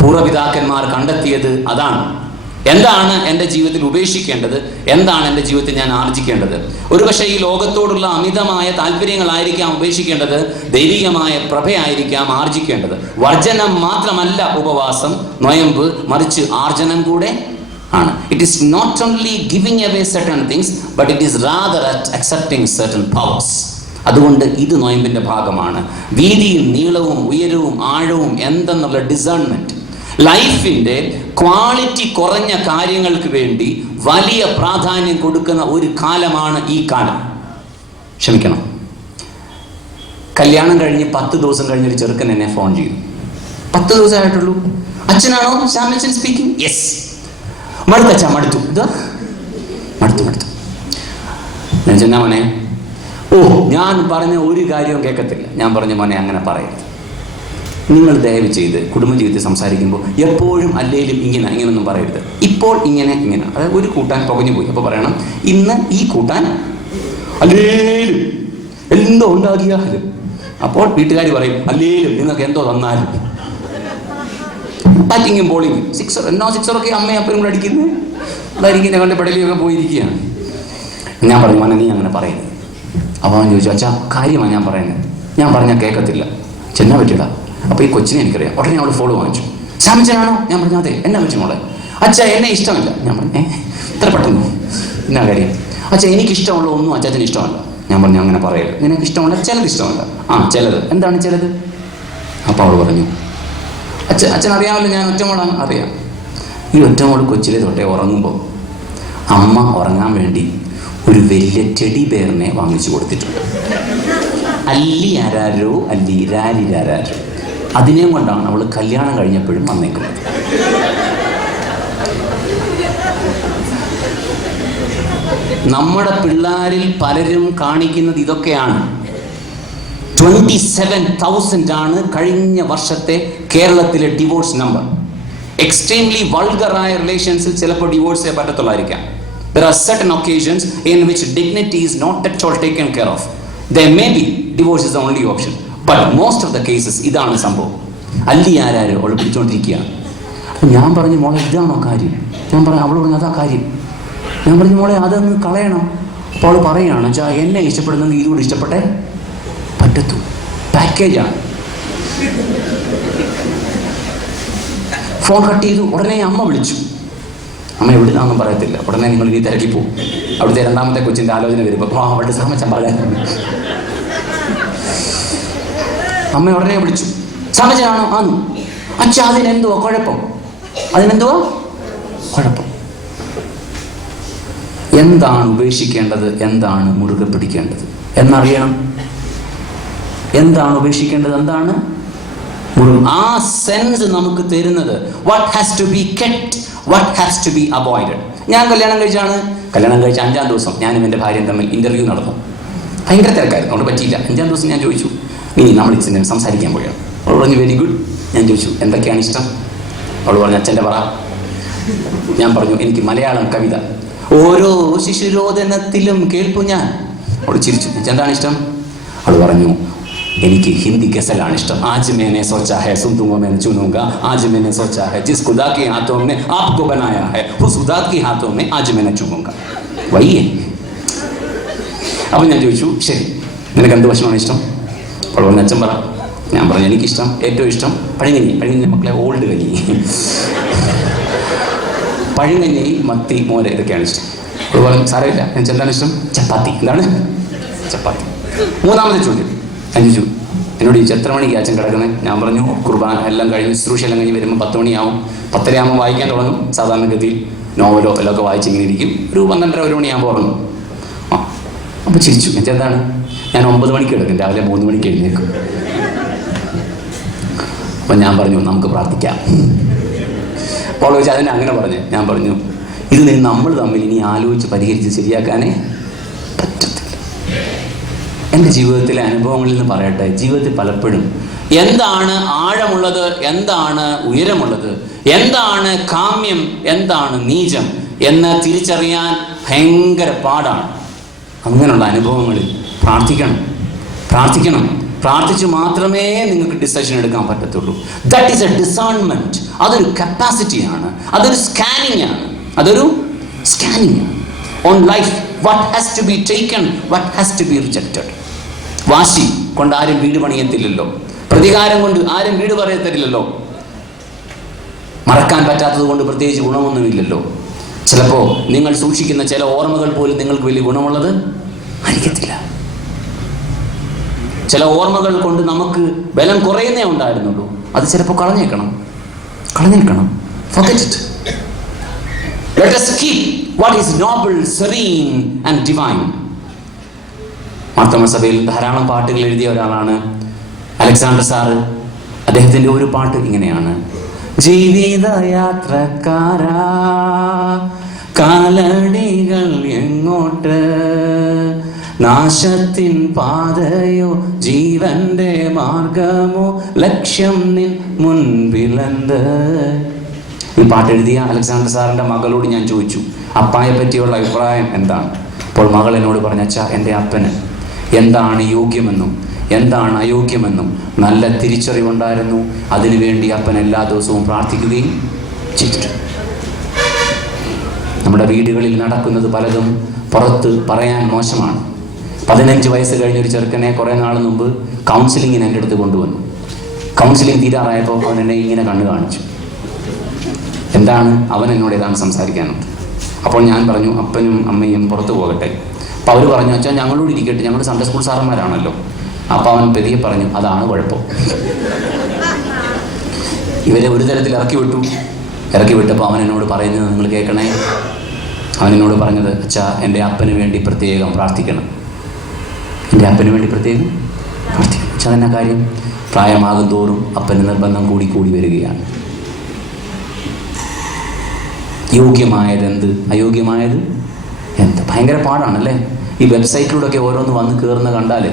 പൂർവ്വപിതാക്കന്മാർ കണ്ടെത്തിയത് അതാണ്. എന്താണ് എൻ്റെ ജീവിതത്തിൽ ഉപേക്ഷിക്കേണ്ടത്, എന്താണ് എൻ്റെ ജീവിതത്തിൽ ഞാൻ ആർജിക്കേണ്ടത്. ഒരുപക്ഷെ ഈ ലോകത്തോടുള്ള അമിതമായ താല്പര്യങ്ങളായിരിക്കാം ഉപേക്ഷിക്കേണ്ടത്, ദൈവികമായ പ്രഭയായിരിക്കാം ആർജിക്കേണ്ടത്. വർജനം മാത്രമല്ല ഉപവാസം, നോയമ്പ്, മറിച്ച് ആർജനം കൂടെ ആണ്. It is not only giving away certain things, but it is rather accepting certain powers. അതുകൊണ്ട് ഇത് നോയമ്പിൻ്റെ ഭാഗമാണ്. വീതിയും നീളവും ഉയരവും ആഴവും എന്തെന്നുള്ള ഡിസേൺമെന്റ്. ലൈഫിൻ്റെ ക്വാളിറ്റി കുറഞ്ഞ കാര്യങ്ങൾക്ക് വേണ്ടി വലിയ പ്രാധാന്യം കൊടുക്കുന്ന ഒരു കാലമാണ് ഈ കാലം. ക്ഷമിക്കണം, കല്യാണം കഴിഞ്ഞ് 10 ദിവസം കഴിഞ്ഞൊരു ചെറുക്കൻ എന്നെ ഫോൺ ചെയ്തു. 10 ദിവസമായിട്ടുള്ളൂ. അച്ഛനാണോ ശ്യാമച്ചൻ സ്പീക്കിംഗ്? യെസ്. മടുത്തച്ഛാ, മടുത്തു. ഇതാ മടുത്തു. ഞാൻ ചെന്നാ മോനെ, ഞാൻ പറഞ്ഞ ഒരു കാര്യവും കേൾക്കത്തില്ല. ഞാൻ പറഞ്ഞു മോനെ അങ്ങനെ പറയരുത്. നിങ്ങൾ ദയവ് ചെയ്ത് കുടുംബജീവിതത്തിൽ സംസാരിക്കുമ്പോൾ എപ്പോഴും അല്ലേലും ഇങ്ങനൊന്നും പറയരുത്. ഇപ്പോൾ ഇങ്ങനെ. അതായത് ഒരു കൂട്ടാൻ പുകഞ്ഞു പോയി, അപ്പോൾ പറയണം ഇന്ന് ഈ കൂട്ടാൻ അല്ലേലും എന്തോ ഉണ്ടാക്കിയാലും. അപ്പോൾ വീട്ടുകാർ പറയും അല്ലേലും നിങ്ങൾക്ക് എന്തോ തന്നാലും. ബാറ്റിങ്ങും ബോളിങ്ങും സിക്സറൊക്കെ അമ്മയും അപ്പനും കൂടെ അടിക്കുന്നത് അതായിരിക്കും. ഞങ്ങളുടെ പടലിയൊക്കെ പോയിരിക്കുകയാണ്. ഞാൻ പറഞ്ഞു മോനെ നീ അങ്ങനെ പറയുന്നത്. അപ്പോൾ അവൻ ചോദിച്ചു അച്ഛാ കാര്യമാണ് ഞാൻ പറയുന്നത്. ഞാൻ പറഞ്ഞാൽ കേൾക്കത്തില്ല. ചെന്നാ പറ്റില്ല. അപ്പോൾ ഈ കൊച്ചിനെ എനിക്കറിയാം. ഉടനെ അവൾ ഫോളോ വാങ്ങിച്ചു. ശ്യാമച്ചനാണോ? ഞാൻ പറഞ്ഞു അതെ. എന്നാ വെച്ചു മോളെ? അച്ഛാ എന്നെ ഇഷ്ടമല്ല. ഞാൻ പറഞ്ഞു ഇത്ര പെട്ടെന്ന് എന്നാ കാര്യം? അച്ഛാ എനിക്കിഷ്ടമുള്ള ഒന്നും അച്ഛന് ഇഷ്ടമല്ല. ഞാൻ പറഞ്ഞു അങ്ങനെ പറയരുത്. നിനക്ക് ഇഷ്ടമുള്ള ചിലത് ഇഷ്ടമല്ല. ചിലത്. എന്താണ് ചിലത്? അപ്പോൾ അവൾ പറഞ്ഞു അച്ഛൻ അറിയാമല്ലോ ഞാൻ ഒറ്റമോളാണ്. അറിയാം. ഈ ഒറ്റമോൾ കൊച്ചിലെ തൊട്ടേ ഉറങ്ങുമ്പോൾ അമ്മ ഉറങ്ങാൻ വേണ്ടി ഒരു വലിയ ടെഡി ബെയറിനെ വാങ്ങിച്ചു കൊടുത്തിട്ടുണ്ട്. അല്ലി ആരാരോ അല്ലി രാരിരാരോ. അതിനെയും കൊണ്ടാണ് അവൾ കല്യാണം കഴിഞ്ഞപ്പോഴും വന്നേക്കുന്നത്. നമ്മുടെ പിള്ളേരിൽ പലരും കാണിക്കുന്നത് ഇതൊക്കെയാണ്. 27,000 ആണ് കഴിഞ്ഞ വർഷത്തെ കേരളത്തിലെ ഡിവോഴ്സ് നമ്പർ. എക്സ്ട്രീംലി വൾഗറായ റിലേഷൻസിൽ ചിലപ്പോൾ ഡിവോഴ്സേ പറ്റത്തുള്ളായിരിക്കാം. There are certain occasions in which dignity is not at all taken care of. There may be divorce is the only option, but most of the cases ഇതാണ് സംഭവം. അല്ലി ആരാരോ അവൾ പിടിച്ചോണ്ടിരിക്കുകയാണ്. ഞാൻ പറഞ്ഞു മോളെ ഇതാണോ കാര്യം? ഞാൻ പറഞ്ഞു അവൾ പറഞ്ഞു അതാ കാര്യം. ഞാൻ പറഞ്ഞു മോളെ അതൊന്ന് കളയണം. അപ്പോൾ അവൾ പറയുകയാണ് വെച്ചാൽ എന്നെ ഇഷ്ടപ്പെടുന്നെങ്കിൽ ഇതുകൂടി ഇഷ്ടപ്പെട്ടേ പറ്റത്തു. പാക്കേജാണ്. ഫോൺ കട്ട് ചെയ്തു. ഉടനെ അമ്മ വിളിച്ചു. അമ്മ എവിടുന്നാണെന്നും പറയത്തില്ല. ഉടനെ നിങ്ങൾ ഇനി തിരക്കി പോകും. അവിടുത്തെ 2ാമത്തെ കൊച്ചിൻ്റെ ആലോചന വരുമ്പോൾ അവളുടെ സാമച്ചൻ പറയാൻ അമ്മ ഉടനെ വിളിച്ചു. സാമച്ചനാണോ? ആന്നു. അച്ഛാ അതിനെന്തുവാ കുഴപ്പം? അതിനെന്തുവാ കുഴപ്പം? എന്താണ് ഉപേക്ഷിക്കേണ്ടത്, എന്താണ് മുറുകെ പിടിക്കേണ്ടത് എന്നറിയണം. എന്താണ് ഉപേക്ഷിക്കേണ്ടത്, എന്താണ് ആ സെൻസ് നമുക്ക് തരുന്നത്. What has to be kept, what has to be avoided. ഞാൻ കല്യാണം കഴിച്ച 5-ാം ദിവസം ഞാനും എൻ്റെ ഭാര്യയും തമ്മിൽ ഇൻ്റർവ്യൂ നടന്നു. ഭയങ്കര തിരക്കായിരുന്നു, അതുകൊണ്ട് പറ്റിയില്ല. 5-ാം ദിവസം ഞാൻ ചോദിച്ചു, ഇനി നമ്മൾ ഇങ്ങനെ സംസാരിക്കാൻ പോവുകയാണ്. അവൾ പറഞ്ഞു വെരി ഗുഡ്. ഞാൻ ചോദിച്ചു എന്തൊക്കെയാണ് ഇഷ്ടം? അവൾ പറഞ്ഞു അച്ഛൻ്റെ പറ. ഞാൻ പറഞ്ഞു എനിക്ക് മലയാളം കവിത ഓരോ ശിശുരോദനത്തിലും കേൾപ്പു ഞാൻ. അവൾ ചിരിച്ചു. എന്താണ് ഇഷ്ടം? അവൾ പറഞ്ഞു എനിക്ക് ഹിന്ദി ഗസലാണ് ഇഷ്ടം. ആജ് മേനെ സോച്ചാ ഹൈ സുന്ദുങ്ങോ മേനെ ചുനൂംഗാ, ആജ് മേനെ സോച്ചാ ഹൈ ജിസ് ഖുദാ കി ഹാത്തോ മേ ആപ്കോ ബനായാ ഹൈ ഉസ് ഖുദാ കി ഹാത്തോ മേ ആജ് മേനെ ചുനൂംഗാ. വയ്യേ. അപ്പം ഞാൻ ചോദിച്ചു ശരി നിനക്ക് എന്ത് ഭക്ഷണമാണ് ഇഷ്ടം? അവൾ പറഞ്ഞു അച്ഛൻ പറ. ഞാൻ പറഞ്ഞു എനിക്കിഷ്ടം ഏറ്റവും ഇഷ്ടം പഴങ്കഞ്ഞി മക്കളെ ഓൾഡ് കഞ്ഞി, പഴങ്കഞ്ഞി, മത്തി, മോര്, ഇതൊക്കെയാണ് ഇഷ്ടം. അവൾ പറഞ്ഞു സാരമില്ല. എനിക്ക് എന്താണ് ഇഷ്ടം? ചപ്പാത്തി. എന്താണ് ചപ്പാത്തി. 3ാമത്തെ ചോദ്യം ഞാൻ ചോദിച്ചു എന്നോട് ചോദിച്ചു എത്ര മണിക്ക് അച്ഛൻ കിടക്കുന്നത്? ഞാൻ പറഞ്ഞു കുർബാന എല്ലാം കഴിഞ്ഞ് ശുശ്രൂഷ എല്ലാം കഴിഞ്ഞ് വരുമ്പോൾ 10 മണിയാവും. 10:30 ആകുമ്പോൾ വായിക്കാൻ തുടങ്ങും. സാധാരണഗതിയിൽ നോവലോ എല്ലാം ഒക്കെ വായിച്ച് ഇങ്ങനെ ഇരിക്കും. ഒരു 12:30-1 മണിയാകുമ്പോൾ ഉറങ്ങും. അപ്പോൾ ചിരിച്ചു. എന്താണ്? ഞാൻ 9 മണിക്ക് കിടക്കും, രാവിലെ 3 മണിക്ക് എഴുന്നേൽക്കും. അപ്പം ഞാൻ പറഞ്ഞു നമുക്ക് പ്രാർത്ഥിക്കാം. അപ്പോൾ ചോദിച്ചാൽ അതിനെ അങ്ങനെ പറഞ്ഞു. ഞാൻ പറഞ്ഞു ഇത് നമ്മൾ തമ്മിൽ ഇനി ആലോചിച്ച് പരിഹരിച്ച് ശരിയാക്കാനേ പറ്റത്തില്ല. എൻ്റെ ജീവിതത്തിലെ അനുഭവങ്ങളിൽ നിന്ന് പറയട്ടെ, ജീവിതത്തിൽ പലപ്പോഴും എന്താണ് ആഴമുള്ളത്, എന്താണ് ഉയരമുള്ളത്, എന്താണ് കാമ്യം, എന്താണ് നീചം എന്ന് തിരിച്ചറിയാൻ ഭയങ്കര പാടാണ്. അങ്ങനെയുള്ള അനുഭവങ്ങളിൽ പ്രാർത്ഥിക്കണം. പ്രാർത്ഥിച്ചു മാത്രമേ നിങ്ങൾക്ക് ഡിസിഷൻ എടുക്കാൻ പറ്റത്തുള്ളൂ. That is a discernment. അതൊരു കപ്പാസിറ്റിയാണ്, അതൊരു സ്കാനിങ് ആണ് on life. What has to be taken, what has to be rejected. വാശി കൊണ്ട് ആരും വീട് പണിയത്തില്ലല്ലോ, പ്രതികാരം കൊണ്ട് ആരും വീട് പറയത്തില്ലല്ലോ, മറക്കാൻ പറ്റാത്തത് കൊണ്ട് പ്രത്യേകിച്ച് ഗുണമൊന്നുമില്ലല്ലോ. ചിലപ്പോൾ നിങ്ങൾ സൂക്ഷിക്കുന്ന ചില ഓർമ്മകൾ പോലും നിങ്ങൾക്ക് വലിയ ഗുണമുള്ളത് ആയിരിക്കത്തില്ല. ചില ഓർമ്മകൾ കൊണ്ട് നമുക്ക് ബലം കുറയുന്നേ ഉണ്ടായിരുന്നുള്ളൂ. അത് ചിലപ്പോൾ കളഞ്ഞേക്കണം. Forget it. Let us keep what is noble, serene and divine. Marthoma സഭയിൽ ധാരാളം പാട്ടുകൾ എഴുതിയ ഒരാളാണ് അലക്സാണ്ടർ സാറ്. അദ്ദേഹത്തിൻ്റെ ഒരു പാട്ട് ഇങ്ങനെയാണ്: ജീവിതയാത്രക്കാരാ കാലടികൾ എങ്ങോട്ട്, നാശത്തിൻ പാതയോ ജീവന്റെ മാർഗമോ, ലക്ഷ്യം നിൻ മുൻപിലെന്ത്. ഈ പാട്ടെഴുതിയ അലക്സാണ്ടർ സാറിൻ്റെ മകളോട് ഞാൻ ചോദിച്ചു അപ്പായെ പറ്റിയുള്ള അഭിപ്രായം എന്താണ്. അപ്പോൾ മകൾ എന്നോട് പറഞ്ഞു അച്ഛാ എൻ്റെ അപ്പന് എന്താണ് യോഗ്യമെന്നും എന്താണ് അയോഗ്യമെന്നും നല്ല തിരിച്ചറിവുണ്ടായിരുന്നു. അതിനുവേണ്ടി അപ്പൻ എല്ലാ ദിവസവും പ്രാർത്ഥിക്കുകയും ചെയ്തിട്ടുണ്ട്. നമ്മുടെ വീടുകളിൽ നടക്കുന്നത് പലതും പുറത്ത് പറയാൻ മോശമാണ്. 15 വയസ്സ് കഴിഞ്ഞൊരു ചെറുക്കനെ കുറേ നാൾ മുമ്പ് കൗൺസിലിങ്ങിന് എൻ്റെ അടുത്ത് കൊണ്ടുവന്നു. കൗൺസിലിംഗ് തീരാറായപ്പോൾ അവൻ എന്നെ ഇങ്ങനെ കണ്ണു കാണിച്ചു. എന്താണ്? അവൻ എന്നോട് ഏതാണ് സംസാരിക്കാനുണ്ട്. അപ്പോൾ ഞാൻ പറഞ്ഞു അപ്പനും അമ്മയും പുറത്ത് പോകട്ടെ. അപ്പോൾ അവർ പറഞ്ഞു അച്ഛാ ഞങ്ങളോട് ഇരിക്കട്ടെ, ഞങ്ങൾ സൺഡേ സ്കൂൾ സാറന്മാരാണല്ലോ. അപ്പോൾ അവൻ പെരിയെ പറഞ്ഞു അതാണ് കുഴപ്പം. ഇവരെ ഒരു തരത്തിൽ ഇറക്കി വിട്ടപ്പോൾ അവൻ എന്നോട് പറയുന്നത് നിങ്ങൾ കേൾക്കണേ. അവൻ എന്നോട് പറഞ്ഞത് അച്ഛാ എൻ്റെ അപ്പന് വേണ്ടി പ്രത്യേകം പ്രാർത്ഥിക്കണം. എൻ്റെ അപ്പന് വേണ്ടി പ്രത്യേകം പ്രാർത്ഥിക്കണം. അച്ഛാ തന്നെ കാര്യം പ്രായമാകും തോറും അപ്പന് നിർബന്ധം കൂടി വരികയാണ്. യോഗ്യമായത് എന്ത്, അയോഗ്യമായത് എന്ത്. ഭയങ്കര പാടാണല്ലേ. ഈ വെബ്സൈറ്റിലൂടെയൊക്കെ ഓരോന്ന് വന്ന് കയറുന്ന കണ്ടാൽ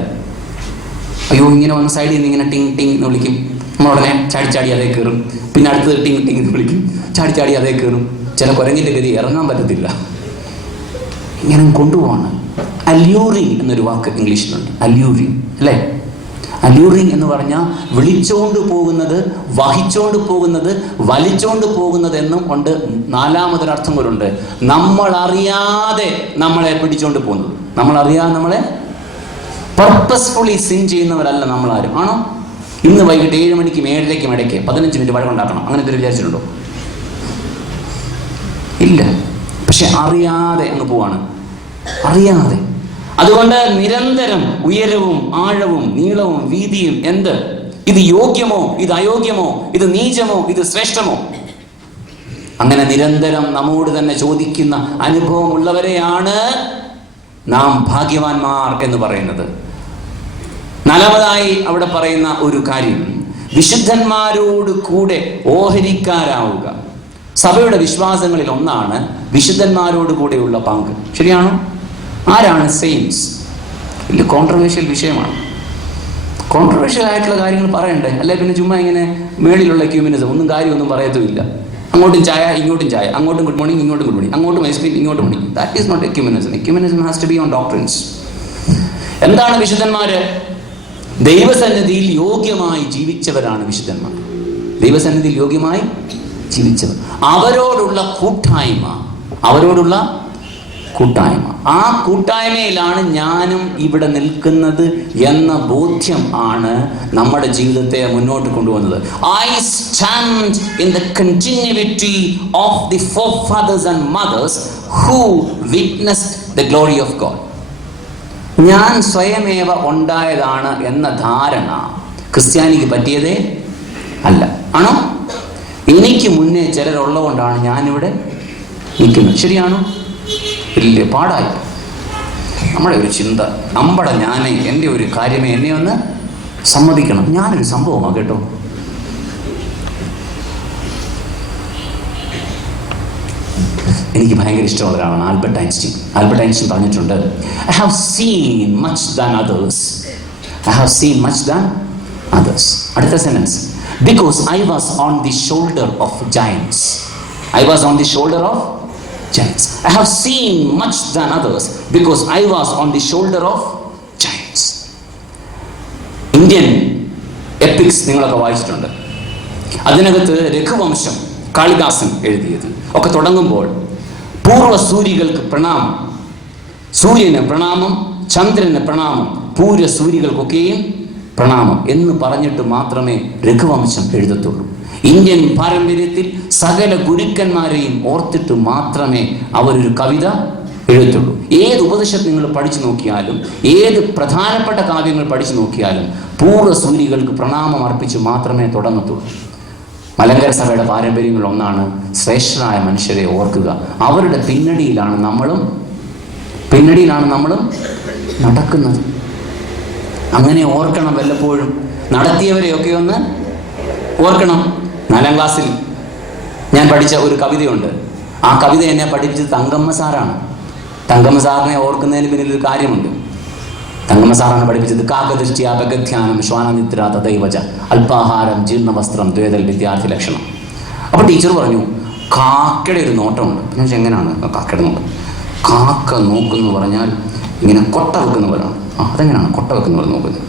അയ്യോ ഇങ്ങനെ വന്ന് സൈഡിൽ നിന്ന് ഇങ്ങനെ ടിങ് ടിങ് എന്ന് വിളിക്കും. നമ്മളുടനെ ചാടി അതേ കയറും. പിന്നെ അടുത്തത് ടിങ് ടിങ് എന്ന് വിളിക്കും. ചാടി അതേ കയറും. ചില കുരങ്ങിൻ്റെ ഗതി ഇറങ്ങാൻ പറ്റത്തില്ല. ഇങ്ങനെ കൊണ്ടുപോവാണ്. അല്യൂറിങ് എന്നൊരു വാക്ക് ഇംഗ്ലീഷിലുണ്ട്. അല്യൂറിങ് അല്ലേ? അല്യൂറിങ് എന്ന് പറഞ്ഞാൽ വിളിച്ചോണ്ട് പോകുന്നത്, വഹിച്ചോണ്ട് പോകുന്നത്, വലിച്ചോണ്ട് പോകുന്നത് എന്നും ഉണ്ട്. 4മതൊരർത്ഥം കൂടെ, നമ്മളറിയാതെ നമ്മളെ പിടിച്ചോണ്ട് പോകുന്നത്. നമ്മളറിയാതെ നമ്മളെ പർപ്പസ്ഫുള്ളി സിൻ ചെയ്യുന്നവരല്ല നമ്മളാരും. ആണോ? ഇന്ന് വൈകിട്ട് 7 മണിക്കും 7:30ക്കും ഇടയ്ക്ക് 15 മിനിറ്റ് വഴക്കുണ്ടാക്കണം, അങ്ങനെ എന്തെങ്കിലും വിചാരിച്ചിട്ടുണ്ടോ? ഇല്ല. പക്ഷെ അറിയാതെ അങ്ങ് പോവാണ്, അറിയാതെ. അതുകൊണ്ട് നിരന്തരം ഉയരവും ആഴവും നീളവും വീതിയും എന്ത്, ഇത് യോഗ്യമോ, ഇത് അയോഗ്യമോ, ഇത് നീചമോ, ഇത് ശ്രേഷ്ഠമോ, അങ്ങനെ നിരന്തരം നമ്മോട് തന്നെ ചോദിക്കുന്ന അനുഭവമുള്ളവരെയാണ് നാം ഭാഗ്യവാന്മാർ എന്ന് പറയുന്നത്. 4മതായി അവിടെ പറയുന്ന ഒരു കാര്യം, വിശുദ്ധന്മാരോട് കൂടെ ഓഹരിക്കാരാവുക. സഭയുടെ വിശ്വാസങ്ങളിൽ ഒന്നാണ് വിശുദ്ധന്മാരോട് കൂടെയുള്ള പങ്ക്. ശരിയാണോ? ആരാണ് സെയിൻസ്? വലിയ കോൺട്രവേഴ്ഷ്യൽ വിഷയമാണ്. കോൺട്രവേഴ്ഷ്യൽ ആയിട്ടുള്ള കാര്യങ്ങൾ പറയണ്ടേ? അല്ലെ പിന്നെ ചുമ്മാ ഇങ്ങനെ മേളിലുള്ള എക്യൂമിനിസം ഒന്നും കാര്യമൊന്നും പറയത്തുമില്ല. അങ്ങോട്ടും ചായ ഇങ്ങോട്ടും ചായ, അങ്ങോട്ടും ഗുഡ് മോർണിംഗ് ഇങ്ങോട്ടും ഗുഡ് മോർണിംഗ്, അങ്ങോട്ടും ഐസ്ക്രീം ഇങ്ങോട്ടും morning. That is not ecumenism. Ecumenism has to be on doctrines. എന്താണ് വിശുദ്ധന്മാര്? ദൈവസന്നിധിയിൽ യോഗ്യമായി ജീവിച്ചവരാണ് വിശുദ്ധന്മാർ. ദൈവസന്നിധിയിൽ യോഗ്യമായി ജീവിച്ചവർ. അവരോടുള്ള കൂട്ടായ്മ, അവരോടുള്ള കൂട്ടായ്മ, ആ കൂട്ടായ്മയിലാണ് ഞാനും ഇവിടെ നിൽക്കുന്നത് എന്ന ബോധ്യം ആണ് നമ്മുടെ ജീവിതത്തെ മുന്നോട്ട് കൊണ്ടുവന്നത്. I stand in the continuity of the forefathers and mothers who witnessed the glory of God. ഞാൻ സ്വയമേവ ഉണ്ടായതാണ് എന്ന ധാരണ ക്രിസ്ത്യാനിക്ക് പറ്റിയതേ അല്ല. ആണോ? എനിക്ക് മുന്നേ ചിലരുള്ളതുകൊണ്ടാണ് ഞാനിവിടെ നിൽക്കുന്നത്. ശരിയാണോ? വലിയ പാടായി നമ്മുടെ ഒരു ചിന്ത, നമ്മുടെ ഞാനേ, എൻ്റെ ഒരു കാര്യമേ, എന്നെ ഒന്ന് സമ്മതിക്കണം. ഞാനൊരു സംഭവമാണ് കേട്ടോ. എനിക്ക് ഭയങ്കര ഇഷ്ടമുള്ള ഒരാളാണ് ആൽബർട്ട് ഐൻസ്റ്റീൻ. ആൽബർട്ട് ഐൻസ്റ്റീൻ പറഞ്ഞിട്ടുണ്ട്, I have seen much than others. I have seen much than others. അടുത്ത sentence, because I was on the shoulder of giants. I was on the shoulder of giants. I have seen much than others because I was on the shoulder of giants. Indian epics നിങ്ങളൊക്കെ വായിച്ചിട്ടുണ്ട്. അതിനകത്ത് രഘുവംശം, കാളിദാസൻ എഴുതിയത് ഒക്കെ തുടങ്ങുമ്പോൾ പൂർവ്വസൂരികൾക്ക് പ്രണാമം, സൂര്യന് പ്രണാമം, ചന്ദ്രന് പ്രണാമം, പൂർവ്വസൂരികൾക്കൊക്കെയും പ്രണാമം എന്ന് പറഞ്ഞിട്ട് മാത്രമേ രഘുവംശം എഴുതത്തുള്ളൂ. ഇന്ത്യൻ പാരമ്പര്യത്തിൽ സകല ഗുരുക്കന്മാരെയും ഓർത്തിട്ട് മാത്രമേ അവരൊരു കവിത എഴുതുള്ളൂ. ഏത് ഉപനിഷത്ത് നിങ്ങൾ പഠിച്ചു നോക്കിയാലും, ഏത് പ്രധാനപ്പെട്ട കാവ്യങ്ങൾ പഠിച്ചു നോക്കിയാലും പൂർവ്വസൂരികൾക്ക് പ്രണാമം അർപ്പിച്ച് മാത്രമേ തുടങ്ങത്തുള്ളൂ. മലങ്കര സഭയുടെ പാരമ്പര്യങ്ങളിൽ ഒന്നാണ് ശ്രേഷ്ഠരായ മനുഷ്യരെ ഓർക്കുക. അവരുടെ പിന്നടിയിലാണ് നമ്മളും നടക്കുന്നത്. അങ്ങനെ ഓർക്കണം. വല്ലപ്പോഴും നടത്തിയവരെയൊക്കെ ഒന്ന് ഓർക്കണം. 4ാം ക്ലാസ്സിൽ ഞാൻ പഠിച്ച ഒരു കവിതയുണ്ട്. ആ കവിത എന്നെ പഠിപ്പിച്ചത് തങ്കമ്മ സാറാണ്. തങ്കമ്മ സാറിനെ ഓർക്കുന്നതിന് പിന്നിലൊരു കാര്യമുണ്ട്. തങ്കമ്മ സാറാണ് പഠിപ്പിച്ചത്, കാകദൃഷ്ടി അപഗധ്യാനം ശ്വാനനിദ്ര തദൈവച അല്പാഹാരം ജീർണവസ്ത്രം ദ്വേതൽ വിദ്യാർത്ഥി ലക്ഷണം. അപ്പോൾ ടീച്ചർ പറഞ്ഞു, കാക്കയുടെ ഒരു നോട്ടമുണ്ട്. ഞാൻ ചോദിച്ചു, എങ്ങനെയാണ് കാക്കയുടെ നോട്ടം? കാക്ക നോക്കുന്നു പറഞ്ഞാൽ ഇങ്ങനെ കൊട്ട വെക്കുന്ന പോലെയാണ്. അതെങ്ങനെയാണ് കൊട്ട വെക്കുന്ന പോലെ നോക്കുന്നത്?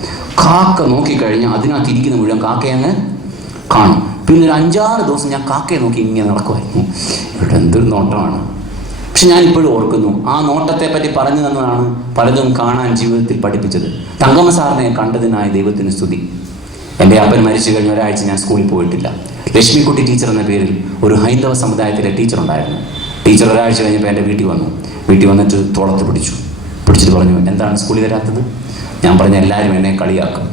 കാക്ക നോക്കിക്കഴിഞ്ഞാൽ അതിനകത്ത് ഇരിക്കുന്ന മുഴുവൻ കാക്കയങ്ങ് കാണും. പിന്നെ ഒരു 5-6 ദിവസം ഞാൻ കാക്കയെ നോക്കി ഇങ്ങനെ നടക്കുമായിരുന്നു. ഇവിടെ എന്തൊരു നോട്ടമാണ്. പക്ഷെ ഞാൻ ഇപ്പോഴും ഓർക്കുന്നു, ആ നോട്ടത്തെ പറ്റി പറഞ്ഞു തന്നതാണ് പലതും കാണാൻ ജീവിതത്തിൽ പഠിപ്പിച്ചത്. തങ്കമ്മ സാറിനെ കണ്ടതിനായി ദൈവത്തിന് സ്തുതി. എൻ്റെ അപ്പൻ മരിച്ചു കഴിഞ്ഞ ഒരാഴ്ച ഞാൻ സ്കൂളിൽ പോയിട്ടില്ല. ലക്ഷ്മിക്കുട്ടി ടീച്ചർ എന്ന പേരിൽ ഒരു ഹൈന്ദവ സമുദായത്തിലെ ടീച്ചർ ഉണ്ടായിരുന്നു. ടീച്ചർ ഒരാഴ്ച കഴിഞ്ഞപ്പോൾ എൻ്റെ വീട്ടിൽ വന്നിട്ട് തോളത്ത് പിടിച്ചിട്ട് പറഞ്ഞു, എന്താണ് സ്കൂളിൽ വരാത്തത്? ഞാൻ പറഞ്ഞ എല്ലാവരും എന്നെ കളിയാക്കും.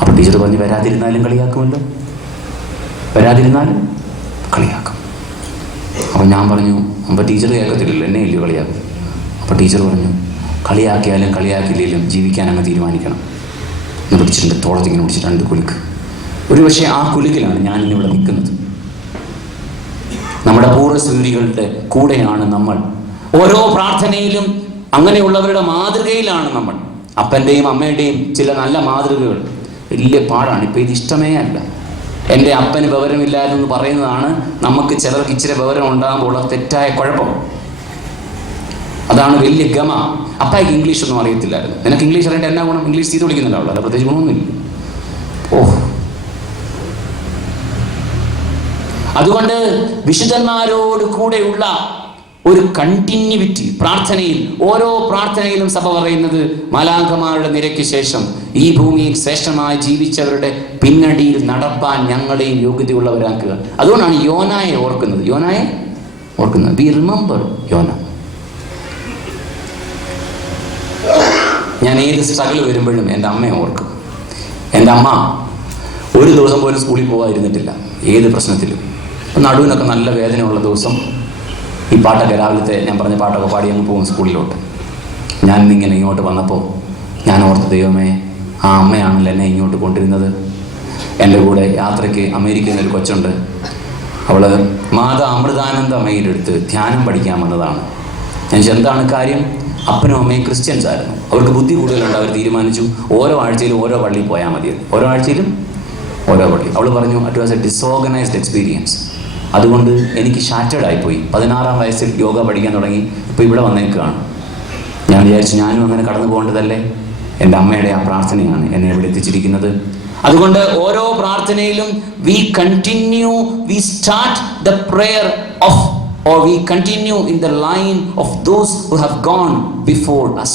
അപ്പോൾ ടീച്ചർ പറഞ്ഞു, വരാതിരുന്നാലും കളിയാക്കുമല്ലോ, വരാതിരുന്നാലും കളിയാക്കും. അപ്പോൾ ഞാൻ പറഞ്ഞു, അപ്പോൾ ടീച്ചർ കേൾക്കത്തില്ലല്ലോ, എന്നെ ഇല്ലയോ കളിയാക്കും. അപ്പോൾ ടീച്ചർ പറഞ്ഞു, കളിയാക്കിയാലും കളിയാക്കില്ലെങ്കിലും ജീവിക്കാൻ അങ്ങ് തീരുമാനിക്കണം എന്ന് പിടിച്ചിട്ടുണ്ട്. തോളത്തിങ്ങനെ പിടിച്ചിട്ട് 2 കുലുക്ക്. ഒരുപക്ഷെ ആ കുലുക്കിലാണ് ഞാനിന്നിവിടെ നിൽക്കുന്നത്. നമ്മുടെ പൂർവ്വസൂരികളുടെ കൂടെയാണ് നമ്മൾ. ഓരോ പ്രാർത്ഥനയിലും അങ്ങനെയുള്ളവരുടെ മാതൃകയിലാണ് നമ്മൾ. അപ്പൻ്റെയും അമ്മയുടെയും ചില നല്ല മാതൃകകൾ. വലിയ പാടാണ്. ഇപ്പോൾ ഇത് ഇഷ്ടമേ അല്ല. എൻ്റെ അപ്പന് വിവരമില്ലായിരുന്നു പറയുന്നതാണ് നമുക്ക് ചിലർക്ക് ഇച്ചിരി വിവരം ഉണ്ടാകുമ്പോൾ തെറ്റായ കുഴപ്പം. അതാണ് വലിയ ഗമ. അപ്പായ്ക്ക് ഇംഗ്ലീഷൊന്നും അറിയത്തില്ലായിരുന്നു. നിനക്ക് ഇംഗ്ലീഷ് അറിയേണ്ട എന്നാ ഗുണം? ഇംഗ്ലീഷ് ചെയ്ത് വിളിക്കുന്നുണ്ടാവുള്ളൂ, അല്ല പ്രത്യേകിച്ച് ഗുണമൊന്നുമില്ല. അതുകൊണ്ട് വിശുദ്ധന്മാരോട് കൂടെയുള്ള ഒരു കണ്ടിന്യൂവിറ്റി പ്രാർത്ഥനയിൽ, ഓരോ പ്രാർത്ഥനയിലും സഭ പറയുന്നത് മാലാഖമാരുടെ നിരയ്ക്ക് ശേഷം ഈ ഭൂമിയിൽ ശ്രേഷ്ഠമായി ജീവിച്ചവരുടെ പിന്നടിയിൽ നടപ്പാൻ ഞങ്ങളെയും യോഗ്യതയുള്ളവരാക്കുക. അതുകൊണ്ടാണ് യോനായെ ഓർക്കുന്നത്. വി റിമെമ്പർ യോന. ഞാൻ ഏത് സ്ട്രഗിൾ വരുമ്പോഴും എൻ്റെ അമ്മയെ ഓർക്കും. എൻ്റെ അമ്മ ഒരു ദിവസം പോലും സ്കൂളിൽ പോകാതിരുന്നിട്ടില്ല. ഏത് പ്രശ്നത്തിലും നടുവിനൊക്കെ നല്ല വേദനയുള്ള ദിവസം ഈ പാട്ടൊക്കെ രാവിലത്തെ ഞാൻ പറഞ്ഞ പാട്ടൊക്കെ പാടി അങ്ങ് പോകും സ്കൂളിലോട്ട്. ഞാൻ ഇന്നിങ്ങനെ ഇങ്ങോട്ട് വന്നപ്പോൾ ഞാൻ ഓർത്ത, ദൈവമേ, ആ അമ്മയാണല്ലോ എന്നെ ഇങ്ങോട്ട് കൊണ്ടിരുന്നത്. എൻ്റെ കൂടെ യാത്രയ്ക്ക് അമേരിക്കയിൽ നിന്നൊരു കൊച്ചുണ്ട്. അവള് മാതാ അമൃതാനന്ദമ്മയുടെ അടുത്ത് ധ്യാനം പഠിക്കാൻ വന്നതാണ്. ഞാൻ എന്താണ് കാര്യം? അപ്പനും അമ്മയും ക്രിസ്ത്യൻസ് ആയിരുന്നു. അവർക്ക് ബുദ്ധി കൂടുതലുണ്ട്. അവർ തീരുമാനിച്ചു ഓരോ ആഴ്ചയിലും ഓരോ പള്ളിയിൽ പോയാൽ മതി. ഓരോ ആഴ്ചയിലും ഓരോ പള്ളി. അവൾ പറഞ്ഞു it was A disorganised experience. അതുകൊണ്ട് എനിക്ക് ഷാറ്റേഡ് ആയിപ്പോയി. 16-ാം വയസ്സിൽ യോഗ പഠിക്കാൻ തുടങ്ങി. ഇപ്പോൾ ഇവിടെ വന്നേക്കുകയാണ്. ഞാൻ വിചാരിച്ചു ഞാനും അങ്ങനെ കടന്നു പോകേണ്ടതല്ലേ. എൻ്റെ അമ്മയുടെ ആ പ്രാർത്ഥനയാണ് എന്നെ ഇവിടെ എത്തിച്ചിരിക്കുന്നത്. അതുകൊണ്ട് ഓരോ പ്രാർത്ഥനയിലും we start the prayer of, or we continue in the line of those who have gone before us.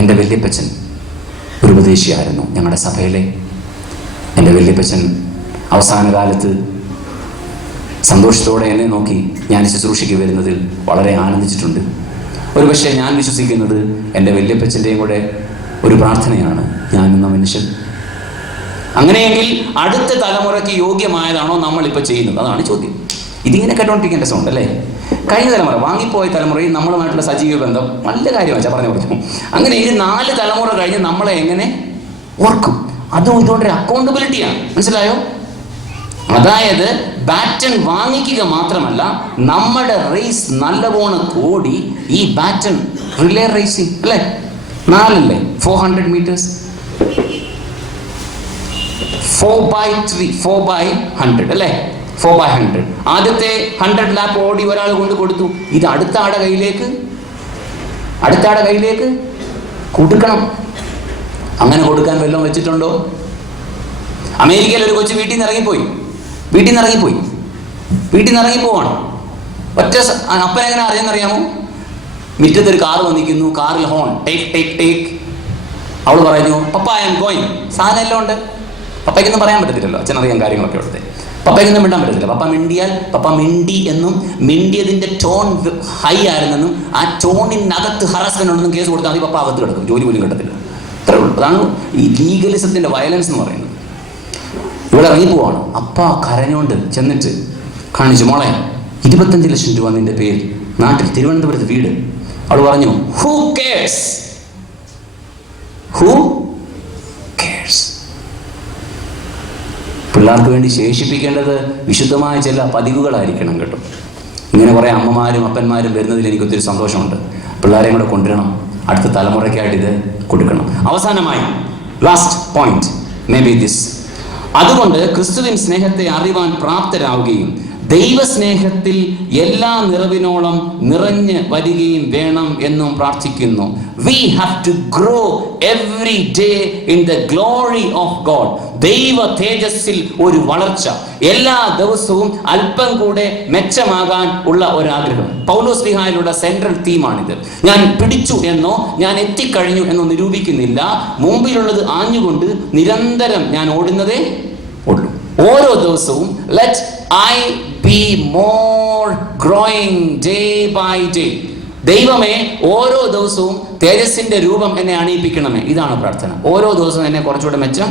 എൻ്റെ വല്യപ്പച്ചൻ ഒരു ഉപദേശിയായിരുന്നു ഞങ്ങളുടെ സഭയിലെ. എൻ്റെ വല്യപ്പച്ചൻ അവസാന കാലത്ത് സന്തോഷത്തോടെ എന്നെ നോക്കി ഞാൻ ശുശ്രൂഷയ്ക്ക് വരുന്നതിൽ വളരെ ആനന്ദിച്ചിട്ടുണ്ട്. ഒരുപക്ഷെ ഞാൻ വിശ്വസിക്കുന്നത് എൻ്റെ വല്യപ്പച്ചൻ്റെയും കൂടെ ഒരു പ്രാർത്ഥനയാണ് ഞാനെന്ന മനുഷ്യൻ. അങ്ങനെയെങ്കിൽ അടുത്ത തലമുറയ്ക്ക് യോഗ്യമായതാണോ നമ്മളിപ്പോൾ ചെയ്യുന്നത്? അതാണ് ചോദ്യം. ഇതിങ്ങനെ കേട്ടോണ്ടിരിക്കേണ്ട സൗണ്ട് അല്ലേ? കഴിഞ്ഞ തലമുറ, വാങ്ങിപ്പോയ തലമുറയും നമ്മളുമായിട്ടുള്ള സജീവ ബന്ധം നല്ല കാര്യമാണ് പറഞ്ഞു. അങ്ങനെയെങ്കിൽ 4 തലമുറ കഴിഞ്ഞ് നമ്മളെ എങ്ങനെ ഓർക്കും? അതും ഇതുകൊണ്ടൊരു അക്കൗണ്ടബിലിറ്റിയാണ്. മനസ്സിലായോ? അതായത് ബാറ്റൺ വാങ്ങിക്കുക മാത്രമല്ല, നമ്മുടെ റേസ് നല്ലവണ്ണം കൂടി ഈ ബാറ്റൺ റിലേ റേസിംഗ് അല്ലേ, 4 അല്ലേ, 400 meters, 4x100 അല്ലേ, 4x100. ആദ്യത്തെ 100 ലാപ്പ് ഓടി ഒരാൾ കൊണ്ട് കൊടുത്തു. ഇത് അടുത്ത ആടെ കയ്യിലേക്ക് കൊടുക്കണം. അങ്ങനെ കൊടുക്കാൻ വല്ലതും വെച്ചിട്ടുണ്ടോ? അമേരിക്കയിൽ ഒരു കൊച്ചു വീട്ടിൽ നിന്ന് ഇറങ്ങിപ്പോവാണ്. ഒറ്റ അപ്പനെങ്ങനെ അറിയാമെന്നറിയാമോ? മുറ്റത്തൊരു കാർ വന്നിരിക്കുന്നു, കാറിൽ ഹോൺ ടേക്ക്. അവൾ പറഞ്ഞു പപ്പ ഐ ആം ഗോയിങ്. സാധനം എല്ലാം ഉണ്ട്. പപ്പയ്ക്കൊന്നും പറയാൻ പറ്റത്തില്ലല്ലോ, അച്ഛനറിയാൻ കാര്യങ്ങളൊക്കെ ഉള്ളത്. പപ്പയ്ക്കൊന്നും മിണ്ടാൻ പറ്റത്തില്ല. പപ്പ മിണ്ടി എന്നും മിണ്ടിയതിൻ്റെ ടോൺ ഹൈ ആയിരുന്നെന്നും ആ ടോണിനകത്ത് ഹറാസ്മെന്റ് ഉണ്ടെന്നും കേസ് കൊടുത്താൽ മതി, പപ്പ അകത്ത് കിടക്കും, ജോലി പോലും കിട്ടത്തില്ല. അത്രേ ഉള്ളൂ. അതാണ് ഈ ലീഗലിസത്തിൻ്റെ വയലൻസ് എന്ന് പറയുന്നത്. ഇവിടെ ഇറങ്ങിപ്പോവാണ്. അപ്പ കരഞ്ഞോണ്ട് ചെന്നിട്ട് കാണിച്ചു, മോളെ 25 ലക്ഷം രൂപ നിന്റെ പേര്, നാട്ടിൽ തിരുവനന്തപുരത്ത് വീട്. അവൾ പറഞ്ഞു ഹൂ കെയർസ്. പിള്ളേർക്ക് വേണ്ടി ശേഷിപ്പിക്കേണ്ടത് വിശുദ്ധമായ ചില പതിവുകളായിരിക്കണം കേട്ടോ. ഇങ്ങനെ കുറേ അമ്മമാരും അപ്പന്മാരും വരുന്നതിൽ എനിക്ക് ഒത്തിരി സന്തോഷമുണ്ട്. പിള്ളേരെയും കൂടെ കൊണ്ടുവരണം, അടുത്ത തലമുറയ്ക്കായിട്ട് ഇത് കൊടുക്കണം. അവസാനമായി last point may be this. അതുകൊണ്ട് ക്രിസ്തുവിൻ സ്നേഹത്തെ അറിവാൻ പ്രാപ്തരാവുകയും ദൈവസ്നേഹത്തിൽ എല്ലാ നിറവിനോളം നിറഞ്ഞ് വരികയും വേണം എന്നും പ്രാർത്ഥിക്കുന്നു. We have to grow every day in the glory of God. ദൈവ തേജസ്സിൽ ഒരു വളർച്ച, എല്ലാ ദിവസവും അല്പം കൂടെ മെച്ചമാകാൻ ഉള്ള ഒരാഗ്രഹം. പൗലോസ്ലീഹായിലുള്ള സെൻട്രൽ തീമാണിത്. ഞാൻ പിടിച്ചു എന്നോ ഞാൻ എത്തിക്കഴിഞ്ഞു എന്നോ നിരൂപിക്കുന്നില്ല. മുമ്പിലുള്ളത് ആഞ്ഞുകൊണ്ട് നിരന്തരം ഞാൻ ഓടുന്നതേ ഉള്ളൂ. ഓരോ ദിവസവും let I be more growing day by day. ദൈവമേ, ഓരോ ദിവസവും തേജസ്സിന്റെ രൂപം എന്നെ അണിയിപ്പിക്കണമേ. ഇതാണ് പ്രാർത്ഥന. ഓരോ ദിവസവും എന്നെ കുറച്ചുകൂടെ മെച്ചം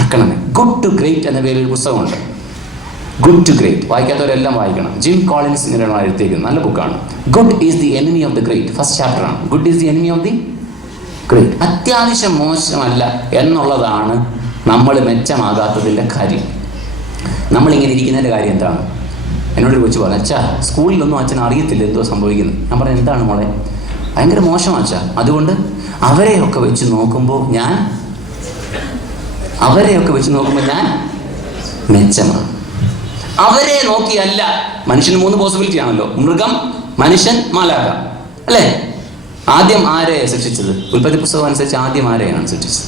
ആക്കണമേ. ഗുഡ് ടു ഗ്രേറ്റ് എന്ന പേരിൽ ഒരു പുസ്തകമുണ്ട്. ഗുഡ് ടു ഗ്രേറ്റ് വായിക്കാത്തവരെല്ലാം വായിക്കണം. ജിം കോളിൻസ് ഇങ്ങനെയാണ് എഴുതിയിരിക്കുന്നത്. നല്ല ബുക്കാണ്. Good is the enemy of the great. First ചാപ്റ്ററാണ്. Good is the enemy of the great. അത്യാവശ്യം മോശമല്ല എന്നുള്ളതാണ് നമ്മൾ മെച്ചമാകാത്തതിൻ്റെ കാര്യം. നമ്മളിങ്ങനെ ഇരിക്കുന്നതിൻ്റെ കാര്യം എന്താണ്? എന്നോട് കൊച്ചു പറഞ്ഞു, അച്ഛാ സ്കൂളിലൊന്നും അച്ഛൻ അറിയത്തില്ല എന്തോ സംഭവിക്കുന്നത്. ഞാൻ പറഞ്ഞു എന്താണ് മോളെ? ഭയങ്കര മോശമാണ് അച്ഛാ. അതുകൊണ്ട് അവരെയൊക്കെ വെച്ച് നോക്കുമ്പോൾ ഞാൻ മെച്ചമാണ്. അവരെ നോക്കിയല്ല. മനുഷ്യന് 3 പോസിബിലിറ്റി ആണല്ലോ: മൃഗം, മനുഷ്യൻ, മാലാഖ അല്ലേ? ആദ്യം ആരെ സൃഷ്ടിച്ചത്? ഉൽപ്പത്തി പുസ്തകം അനുസരിച്ച് ആദ്യം ആരെയാണ് സൃഷ്ടിച്ചത്?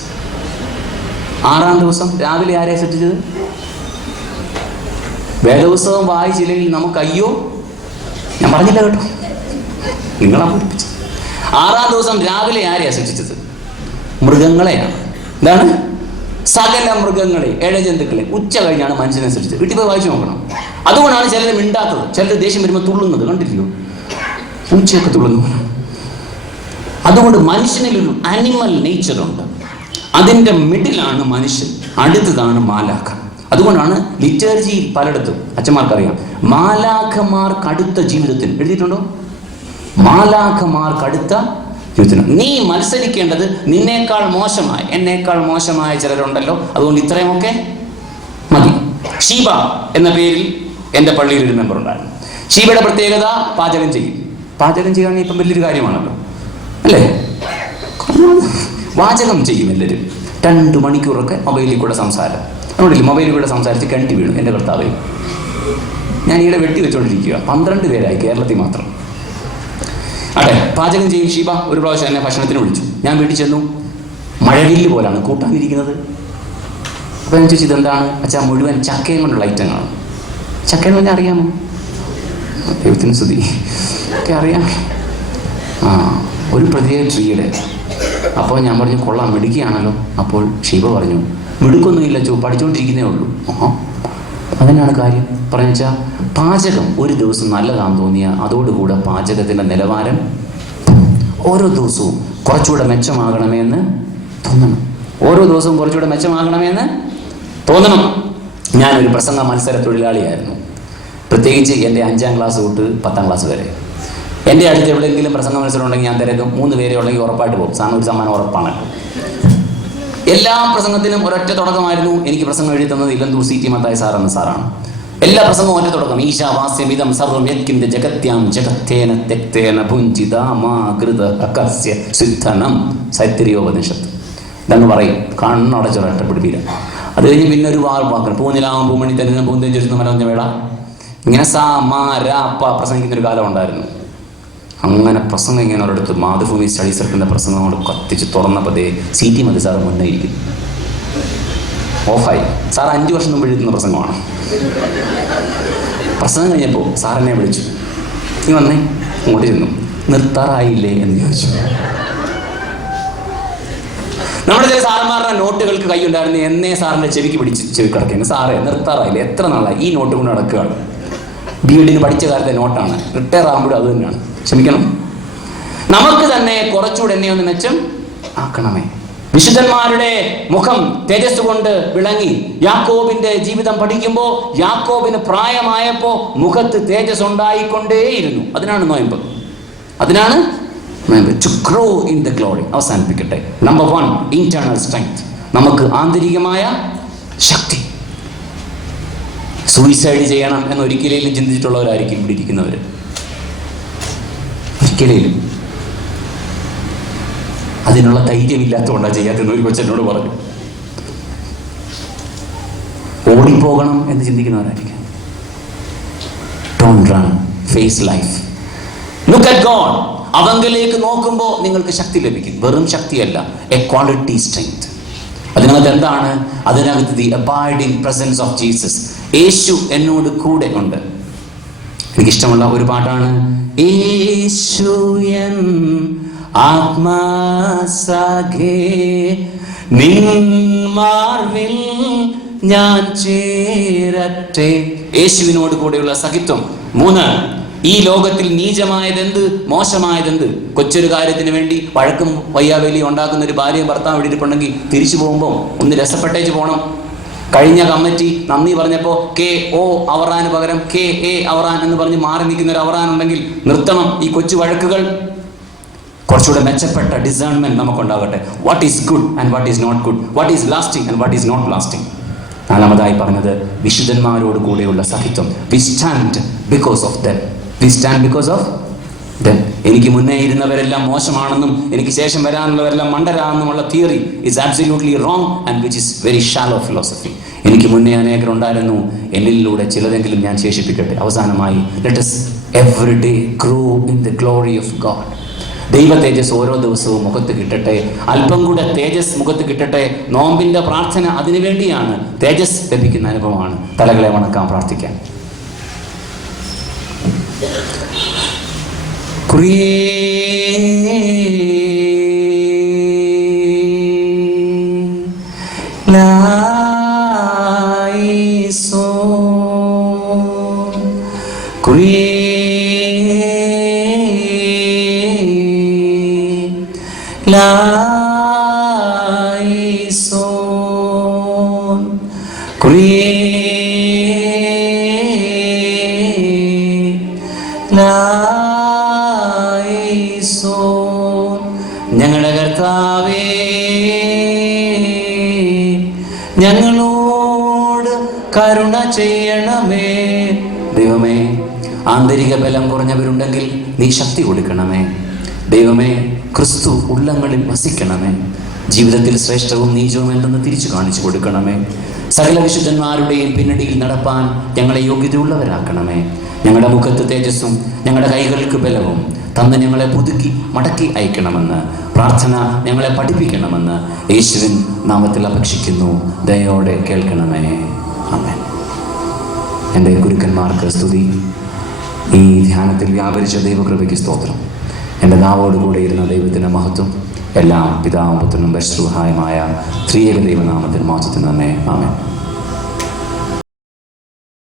6-ാം ദിവസം രാവിലെ ആരെ സൃഷ്ടിച്ചത്? വേദപുസ്തകം വായിച്ചില്ലെങ്കിൽ നമുക്ക് അയ്യോ. ഞാൻ പറഞ്ഞില്ല കേട്ടോ, നിങ്ങളാ പഠിപ്പിച്ചത്. 6-ാം ദിവസം രാവിലെ ആരെയാ സൃഷ്ടിച്ചത്? മൃഗങ്ങളെയാണ്. എന്താണ്? സകല മൃഗങ്ങളെ, ഇഴജന്തുക്കളെ. ഉച്ച കഴിഞ്ഞാണ് മനുഷ്യനെ സൃഷ്ടിച്ചത്. വീട്ടിൽ പോയി വായിച്ചു നോക്കണം. അതുകൊണ്ടാണ് ചിലർ മിണ്ടാത്തത്, ചിലർ ദേഷ്യം വരുമ്പോൾ തുള്ളുന്നത്. കണ്ടില്ലയോ? പൂച്ചയൊക്കെ തുള്ളുന്നു. അതുകൊണ്ട് മനുഷ്യനിലൊരു അനിമൽ നേച്ചറുണ്ട്. അതിൻ്റെ മിഡിലാണ് മനുഷ്യൻ, അടുത്തതാണ് മാലാഖ. അതുകൊണ്ടാണ് ലിറ്റർജിയിൽ പലയിടത്തും അച്ഛന്മാർക്കറിയാം മാലാഖമാർക്കടുത്ത ജീവിതത്തിന് എഴുതിയിട്ടുണ്ടോ? മാലാഖമാർക്കടുത്ത ജീവിതത്തിന്. നീ മത്സരിക്കേണ്ടത് നിന്നേക്കാൾ മോശമായ, എന്നേക്കാൾ മോശമായ ചിലരുണ്ടല്ലോ. അതുകൊണ്ട് ഇത്രയുമൊക്കെ മതി. ഷീബ എന്ന പേരിൽ എൻ്റെ പള്ളിയിൽ ഒരു മെമ്പർ ഉണ്ടായിരുന്നു. ഷീബയുടെ പ്രത്യേകത പാചകം ചെയ്യും. പാചകം ചെയ്യാൻ ഇപ്പം വലിയൊരു കാര്യമാണല്ലോ അല്ലേ? വാചകം ചെയ്യും എല്ലാവരും. 2 മണിക്കൂറൊക്കെ മൊബൈലിൽ കൂടെ സംസാരം. അതുകൊണ്ടില്ല, മൊബൈലിൽ കൂടെ സംസാരിച്ച് കിണറ്റി വീണു എൻ്റെ കർത്താവേ. ഞാൻ ഈയിടെ വെട്ടി വെച്ചുകൊണ്ടിരിക്കുക. 12 പേരായി കേരളത്തിൽ മാത്രം. അതെ, പാചകം ചെയ്യും ഷീബ. ഒരു പ്രാവശ്യം എന്നെ ഭക്ഷണത്തിന് വിളിച്ചു. ഞാൻ വീട്ടിൽ ചെന്നു. മഴവില്ല് പോലാണ് കൂട്ടാനിരിക്കുന്നത്. അപ്പോൾ ഞാൻ ചോദിച്ചു, ഇതെന്താണ്? അച്ഛാ, മുഴുവൻ ചക്കയും കൊണ്ടുള്ള ഐറ്റങ്ങളാണ്. ചക്കയെന്ന് പറഞ്ഞാൽ അറിയാമോ? ദൈവത്തിന് സ്തുതി, ഒക്കെ അറിയാം. ഒരു പ്രത്യേക ട്രീയുടെ. അപ്പോൾ ഞാൻ പറഞ്ഞു, കൊള്ളാം, മിടുക്കിയാണല്ലോ. അപ്പോൾ ഷീബ പറഞ്ഞു, മിടുക്കൊന്നുമില്ല ചോ, പഠിച്ചുകൊണ്ടിരിക്കുന്നേ ഉള്ളൂ. അതിനാണ് കാര്യം പറഞ്ഞു വെച്ചാൽ, പാചകം ഒരു ദിവസം നല്ലതാണെന്ന് തോന്നിയാൽ അതോടുകൂടെ പാചകത്തിൻ്റെ നിലവാരം ഓരോ ദിവസവും കുറച്ചുകൂടെ മെച്ചമാകണമെന്ന് തോന്നണം. ഓരോ ദിവസവും കുറച്ചുകൂടെ മെച്ചമാകണമെന്ന് തോന്നണം. ഞാനൊരു പ്രസംഗ മത്സര തൊഴിലാളിയായിരുന്നു. പ്രത്യേകിച്ച് എൻ്റെ 5ാം ക്ലാസ് തൊട്ട് 10ാം ക്ലാസ് വരെ. എൻ്റെ അടുത്ത് എവിടെയെങ്കിലും പ്രസംഗ മത്സരം ഉണ്ടെങ്കിൽ ഞാൻ തിരക്കും. 3 പേരെ ഉണ്ടെങ്കിൽ ഉറപ്പായിട്ട് പോകും. സാറിന് ഒരു സമ്മാനം ഉറപ്പാണ്. എല്ലാ പ്രസംഗത്തിനും ഒരൊറ്റ തുടക്കമായിരുന്നു. എനിക്ക് പ്രസംഗം എഴുതി തന്നത് ഇലന്തൂർ CT മത്തായി സാർ എന്ന സാറാണ്. എല്ലാ പ്രസംഗവും ഒറ്റ തുടക്കം. ഈശാവാസ്യമിതം സർവം യത്കിന്ത ജഗത്യാം ജഗത്തേന തെക്തേന ഭുഞ്ചിതാമാകൃത അകസ്യ സിദ്ധനം സൈത്തിരിയോപനിഷത്ത്. ഇതങ്ങ് പറയും, കണ്ണടച്ചൊരട്ട പിടിപ്പില്ല. അത് കഴിഞ്ഞ് പിന്നെ ഒരു വാക്കണം. പൂനിലാവും പൂമണി തന്നെ പൂന്തേൻ ചുരുന്ന മലവഞ്ഞ വേള. ഇങ്ങനെ സാ മാ രാ പ പ്രസംഗിക്കുന്നൊരു കാലം ഉണ്ടായിരുന്നു. അങ്ങനെ പ്രസംഗം ഇങ്ങനെ ഒരിടത്ത് മാതൃഭൂമി സ്റ്റഡി സർക്കിളിൻ്റെ പ്രസംഗം കൊണ്ട് കത്തിച്ച് തുറന്നപ്പോൾ CT മതി സാറ് മുന്നേ ഇരിക്കും. ഓഫായി. സാർ 5 വർഷം മുമ്പ് എഴുതുന്ന പ്രസംഗമാണ്. പ്രസംഗം കഴിഞ്ഞപ്പോൾ സാറെന്നെ വിളിച്ചു, നീ വന്നേ. അങ്ങോട്ട് ചെന്നു. നിർത്താറായില്ലേ എന്ന് ചോദിച്ചു. നമ്മുടെ ചില സാറന്മാരുടെ നോട്ടുകൾക്ക് കൈയുണ്ടായിരുന്നു. എന്നേ സാറിൻ്റെ ചെവിക്ക് പിടിച്ച് ചെവി കിടക്കുന്നു. സാറേ, നിർത്താറായില്ലേ? എത്ര നാളായി ഈ നോട്ട് കൊണ്ട് നടക്കുകയാണ്. BEd പഠിച്ച കാലത്തെ നോട്ടാണ്. റിട്ടയർ ആകുമ്പോഴും അത് തന്നെയാണ്. ക്ഷമിക്കണം. നമുക്ക് തന്നെ കുറച്ചുകൂടെ എന്നെ ഒന്ന് മെച്ചം ആക്കണമേ. വിശുദ്ധന്മാരുടെ മുഖം തേജസ് കൊണ്ട് വിളങ്ങി. യാക്കോബിന്റെ ജീവിതം പഠിക്കുമ്പോൾ യാക്കോബിന് പ്രായമായപ്പോൾ മുഖത്ത് തേജസ് ഉണ്ടായിക്കൊണ്ടേയിരുന്നു. അതിനാണ് നോയമ്പ്. അതിനാണ് നോയമ്പ്. To grow in the glory. അവസാനിപ്പിക്കട്ടെ. Number 1, internal strength. നമുക്ക് ആന്തരികമായ ശക്തി. സൂയിസൈഡ് ചെയ്യണം എന്ന് ഒരിക്കലും ചിന്തിച്ചിട്ടുള്ളവരായിരിക്കും ഇവിടെ ഇരിക്കുന്നവർ. ഒരിക്കലും അതിനുള്ള ധൈര്യമില്ലാത്തതുകൊണ്ടാണ് ചെയ്യാത്തെന്ന് ഒരു കൊച്ചെന്നോട് പറഞ്ഞു. ഓടിപ്പോകണം എന്ന് ചിന്തിക്കുന്നവരായിരിക്കും. Don't run, face life. Look at God. അവങ്കലേക്ക് നോക്കുമ്പോൾ നിങ്ങൾക്ക് ശക്തി ലഭിക്കും. വെറും ശക്തിയല്ല, എ ക്വാളിറ്റി സ്ട്രെങ്ത്. അതിനകത്ത് എന്താണ്? അതിനകത്ത് the abiding presence of Jesus. Yeshu എന്നോട് കൂടെ ഉണ്ട്. എനിക്കിഷ്ടമുള്ള ഒരു പാട്ടാണ്, യേശു എൻ ആത്മാസഖേ നിൻ മാർവിൽ ഞാൻ ചേരട്ടെ. യേശുവിനോട് കൂടെയുള്ള സഖിത്വം. 3, ഈ ലോകത്തിൽ നീചമായതെന്ത്, മോശമായതെന്ത്. കൊച്ചൊരു കാര്യത്തിന് വേണ്ടി വഴക്കും വയ്യാവേലിയും ഉണ്ടാക്കുന്ന ഒരു ഭാര്യയും ഭർത്താവ് ഇരിപ്പുണ്ടെങ്കിൽ തിരിച്ചു പോകുമ്പോൾ ഒന്ന് രസപ്പെട്ടേച്ച് പോകണം. കഴിഞ്ഞ കമ്മിറ്റി നന്ദി പറഞ്ഞപ്പോൾ KO അവറാന് പകരം KA അവറാൻ എന്ന് പറഞ്ഞ് മാറി നിൽക്കുന്ന ഒരു അവറാൻ ഉണ്ടെങ്കിൽ നിർത്തണം ഈ കൊച്ചു വഴക്കുകൾ. കുറച്ചുകൂടെ മെച്ചപ്പെട്ട ഡിസേൺമെന്റ് നമുക്കുണ്ടാകട്ടെ. What is good and what is not good, what is lasting and what is not lasting. 4-മതായി പറഞ്ഞത് വിശുദ്ധന്മാരോട് കൂടെയുള്ള സഹിത്വം. We stand because of them. We stand because of them. എനിക്ക് മുന്നേ ഇരുന്നവരെല്ലാം മോശമാണെന്നും എനിക്ക് ശേഷം വരാനുള്ളവരെല്ലാം മണ്ടരാണെന്നുമുള്ള theory is absolutely wrong and which is very shallow philosophy. എനിക്ക് മുന്നേ അനേകരുണ്ടായിരുന്നു, എന്നിലൂടെ ചിലതെങ്കിലും ഞാൻ ശേഷിപ്പിക്കട്ടെ. അവസാനമായി, let us every day grow in the glory of God. ദൈവ തേജസ് ഓരോ ദിവസവും മുഖത്ത് കിട്ടട്ടെ. അല്പം കൂടെ തേജസ് മുഖത്ത് കിട്ടട്ടെ. നോമ്പിന്റെ പ്രാർത്ഥന അതിനു വേണ്ടിയാണ്. തേജസ് ലഭിക്കുന്ന അനുഭവമാണ്. തലകളെ വണക്കാം, പ്രാർത്ഥിക്കാം. ഞങ്ങളുടെ കർത്താവേ, ഞങ്ങളോട് കരുണ ചെയ്യണമേ. ദൈവമേ, ആന്തരിക ബലം കുറഞ്ഞവരുണ്ടെങ്കിൽ നീ ശക്തി കൊടുക്കണമേ. ദൈവമേ, ക്രിസ്തു ഉള്ളങ്ങളിൽ വസിക്കണമേ. ജീവിതത്തിൽ ശ്രേഷ്ഠവും നീചവും എന്തെന്ന് തിരിച്ചു കാണിച്ചു കൊടുക്കണമേ. സകല വിശുദ്ധന്മാരുടെയും പിന്നടിയിൽ നടപ്പാൻ ഞങ്ങളെ യോഗ്യതയുള്ളവരാക്കണമേ. ഞങ്ങളുടെ മുഖത്ത് തേജസ്സും ഞങ്ങളുടെ കൈകൾക്ക് ബലവും തന്ന് ഞങ്ങളെ പുതുക്കി മടക്കി അയക്കണമെന്ന് പ്രാർത്ഥന ഞങ്ങളെ പഠിപ്പിക്കണമെന്ന് യേശുവിൻ നാമത്തിൽ അപേക്ഷിക്കുന്നു. ദയോടെ കേൾക്കണമേ. ആമേൻ. എൻ്റെ ഗുരുക്കന്മാർക്ക് സ്തുതി. ഈ ധ്യാനത്തിൽ വ്യാപരിച്ച ദൈവകൃപയ്ക്ക് സ്തോത്രം. എൻ്റെ നാവോടുകൂടെ ഇരുന്ന ദൈവത്തിൻ്റെ മഹത്വം എല്ലാം പിതാവും പുത്രനും പരിശുദ്ധനുമായ ത്രിയേക ദൈവനാമത്തിൽ മഹത്വത്തിന് തന്നെ. ആമേൻ.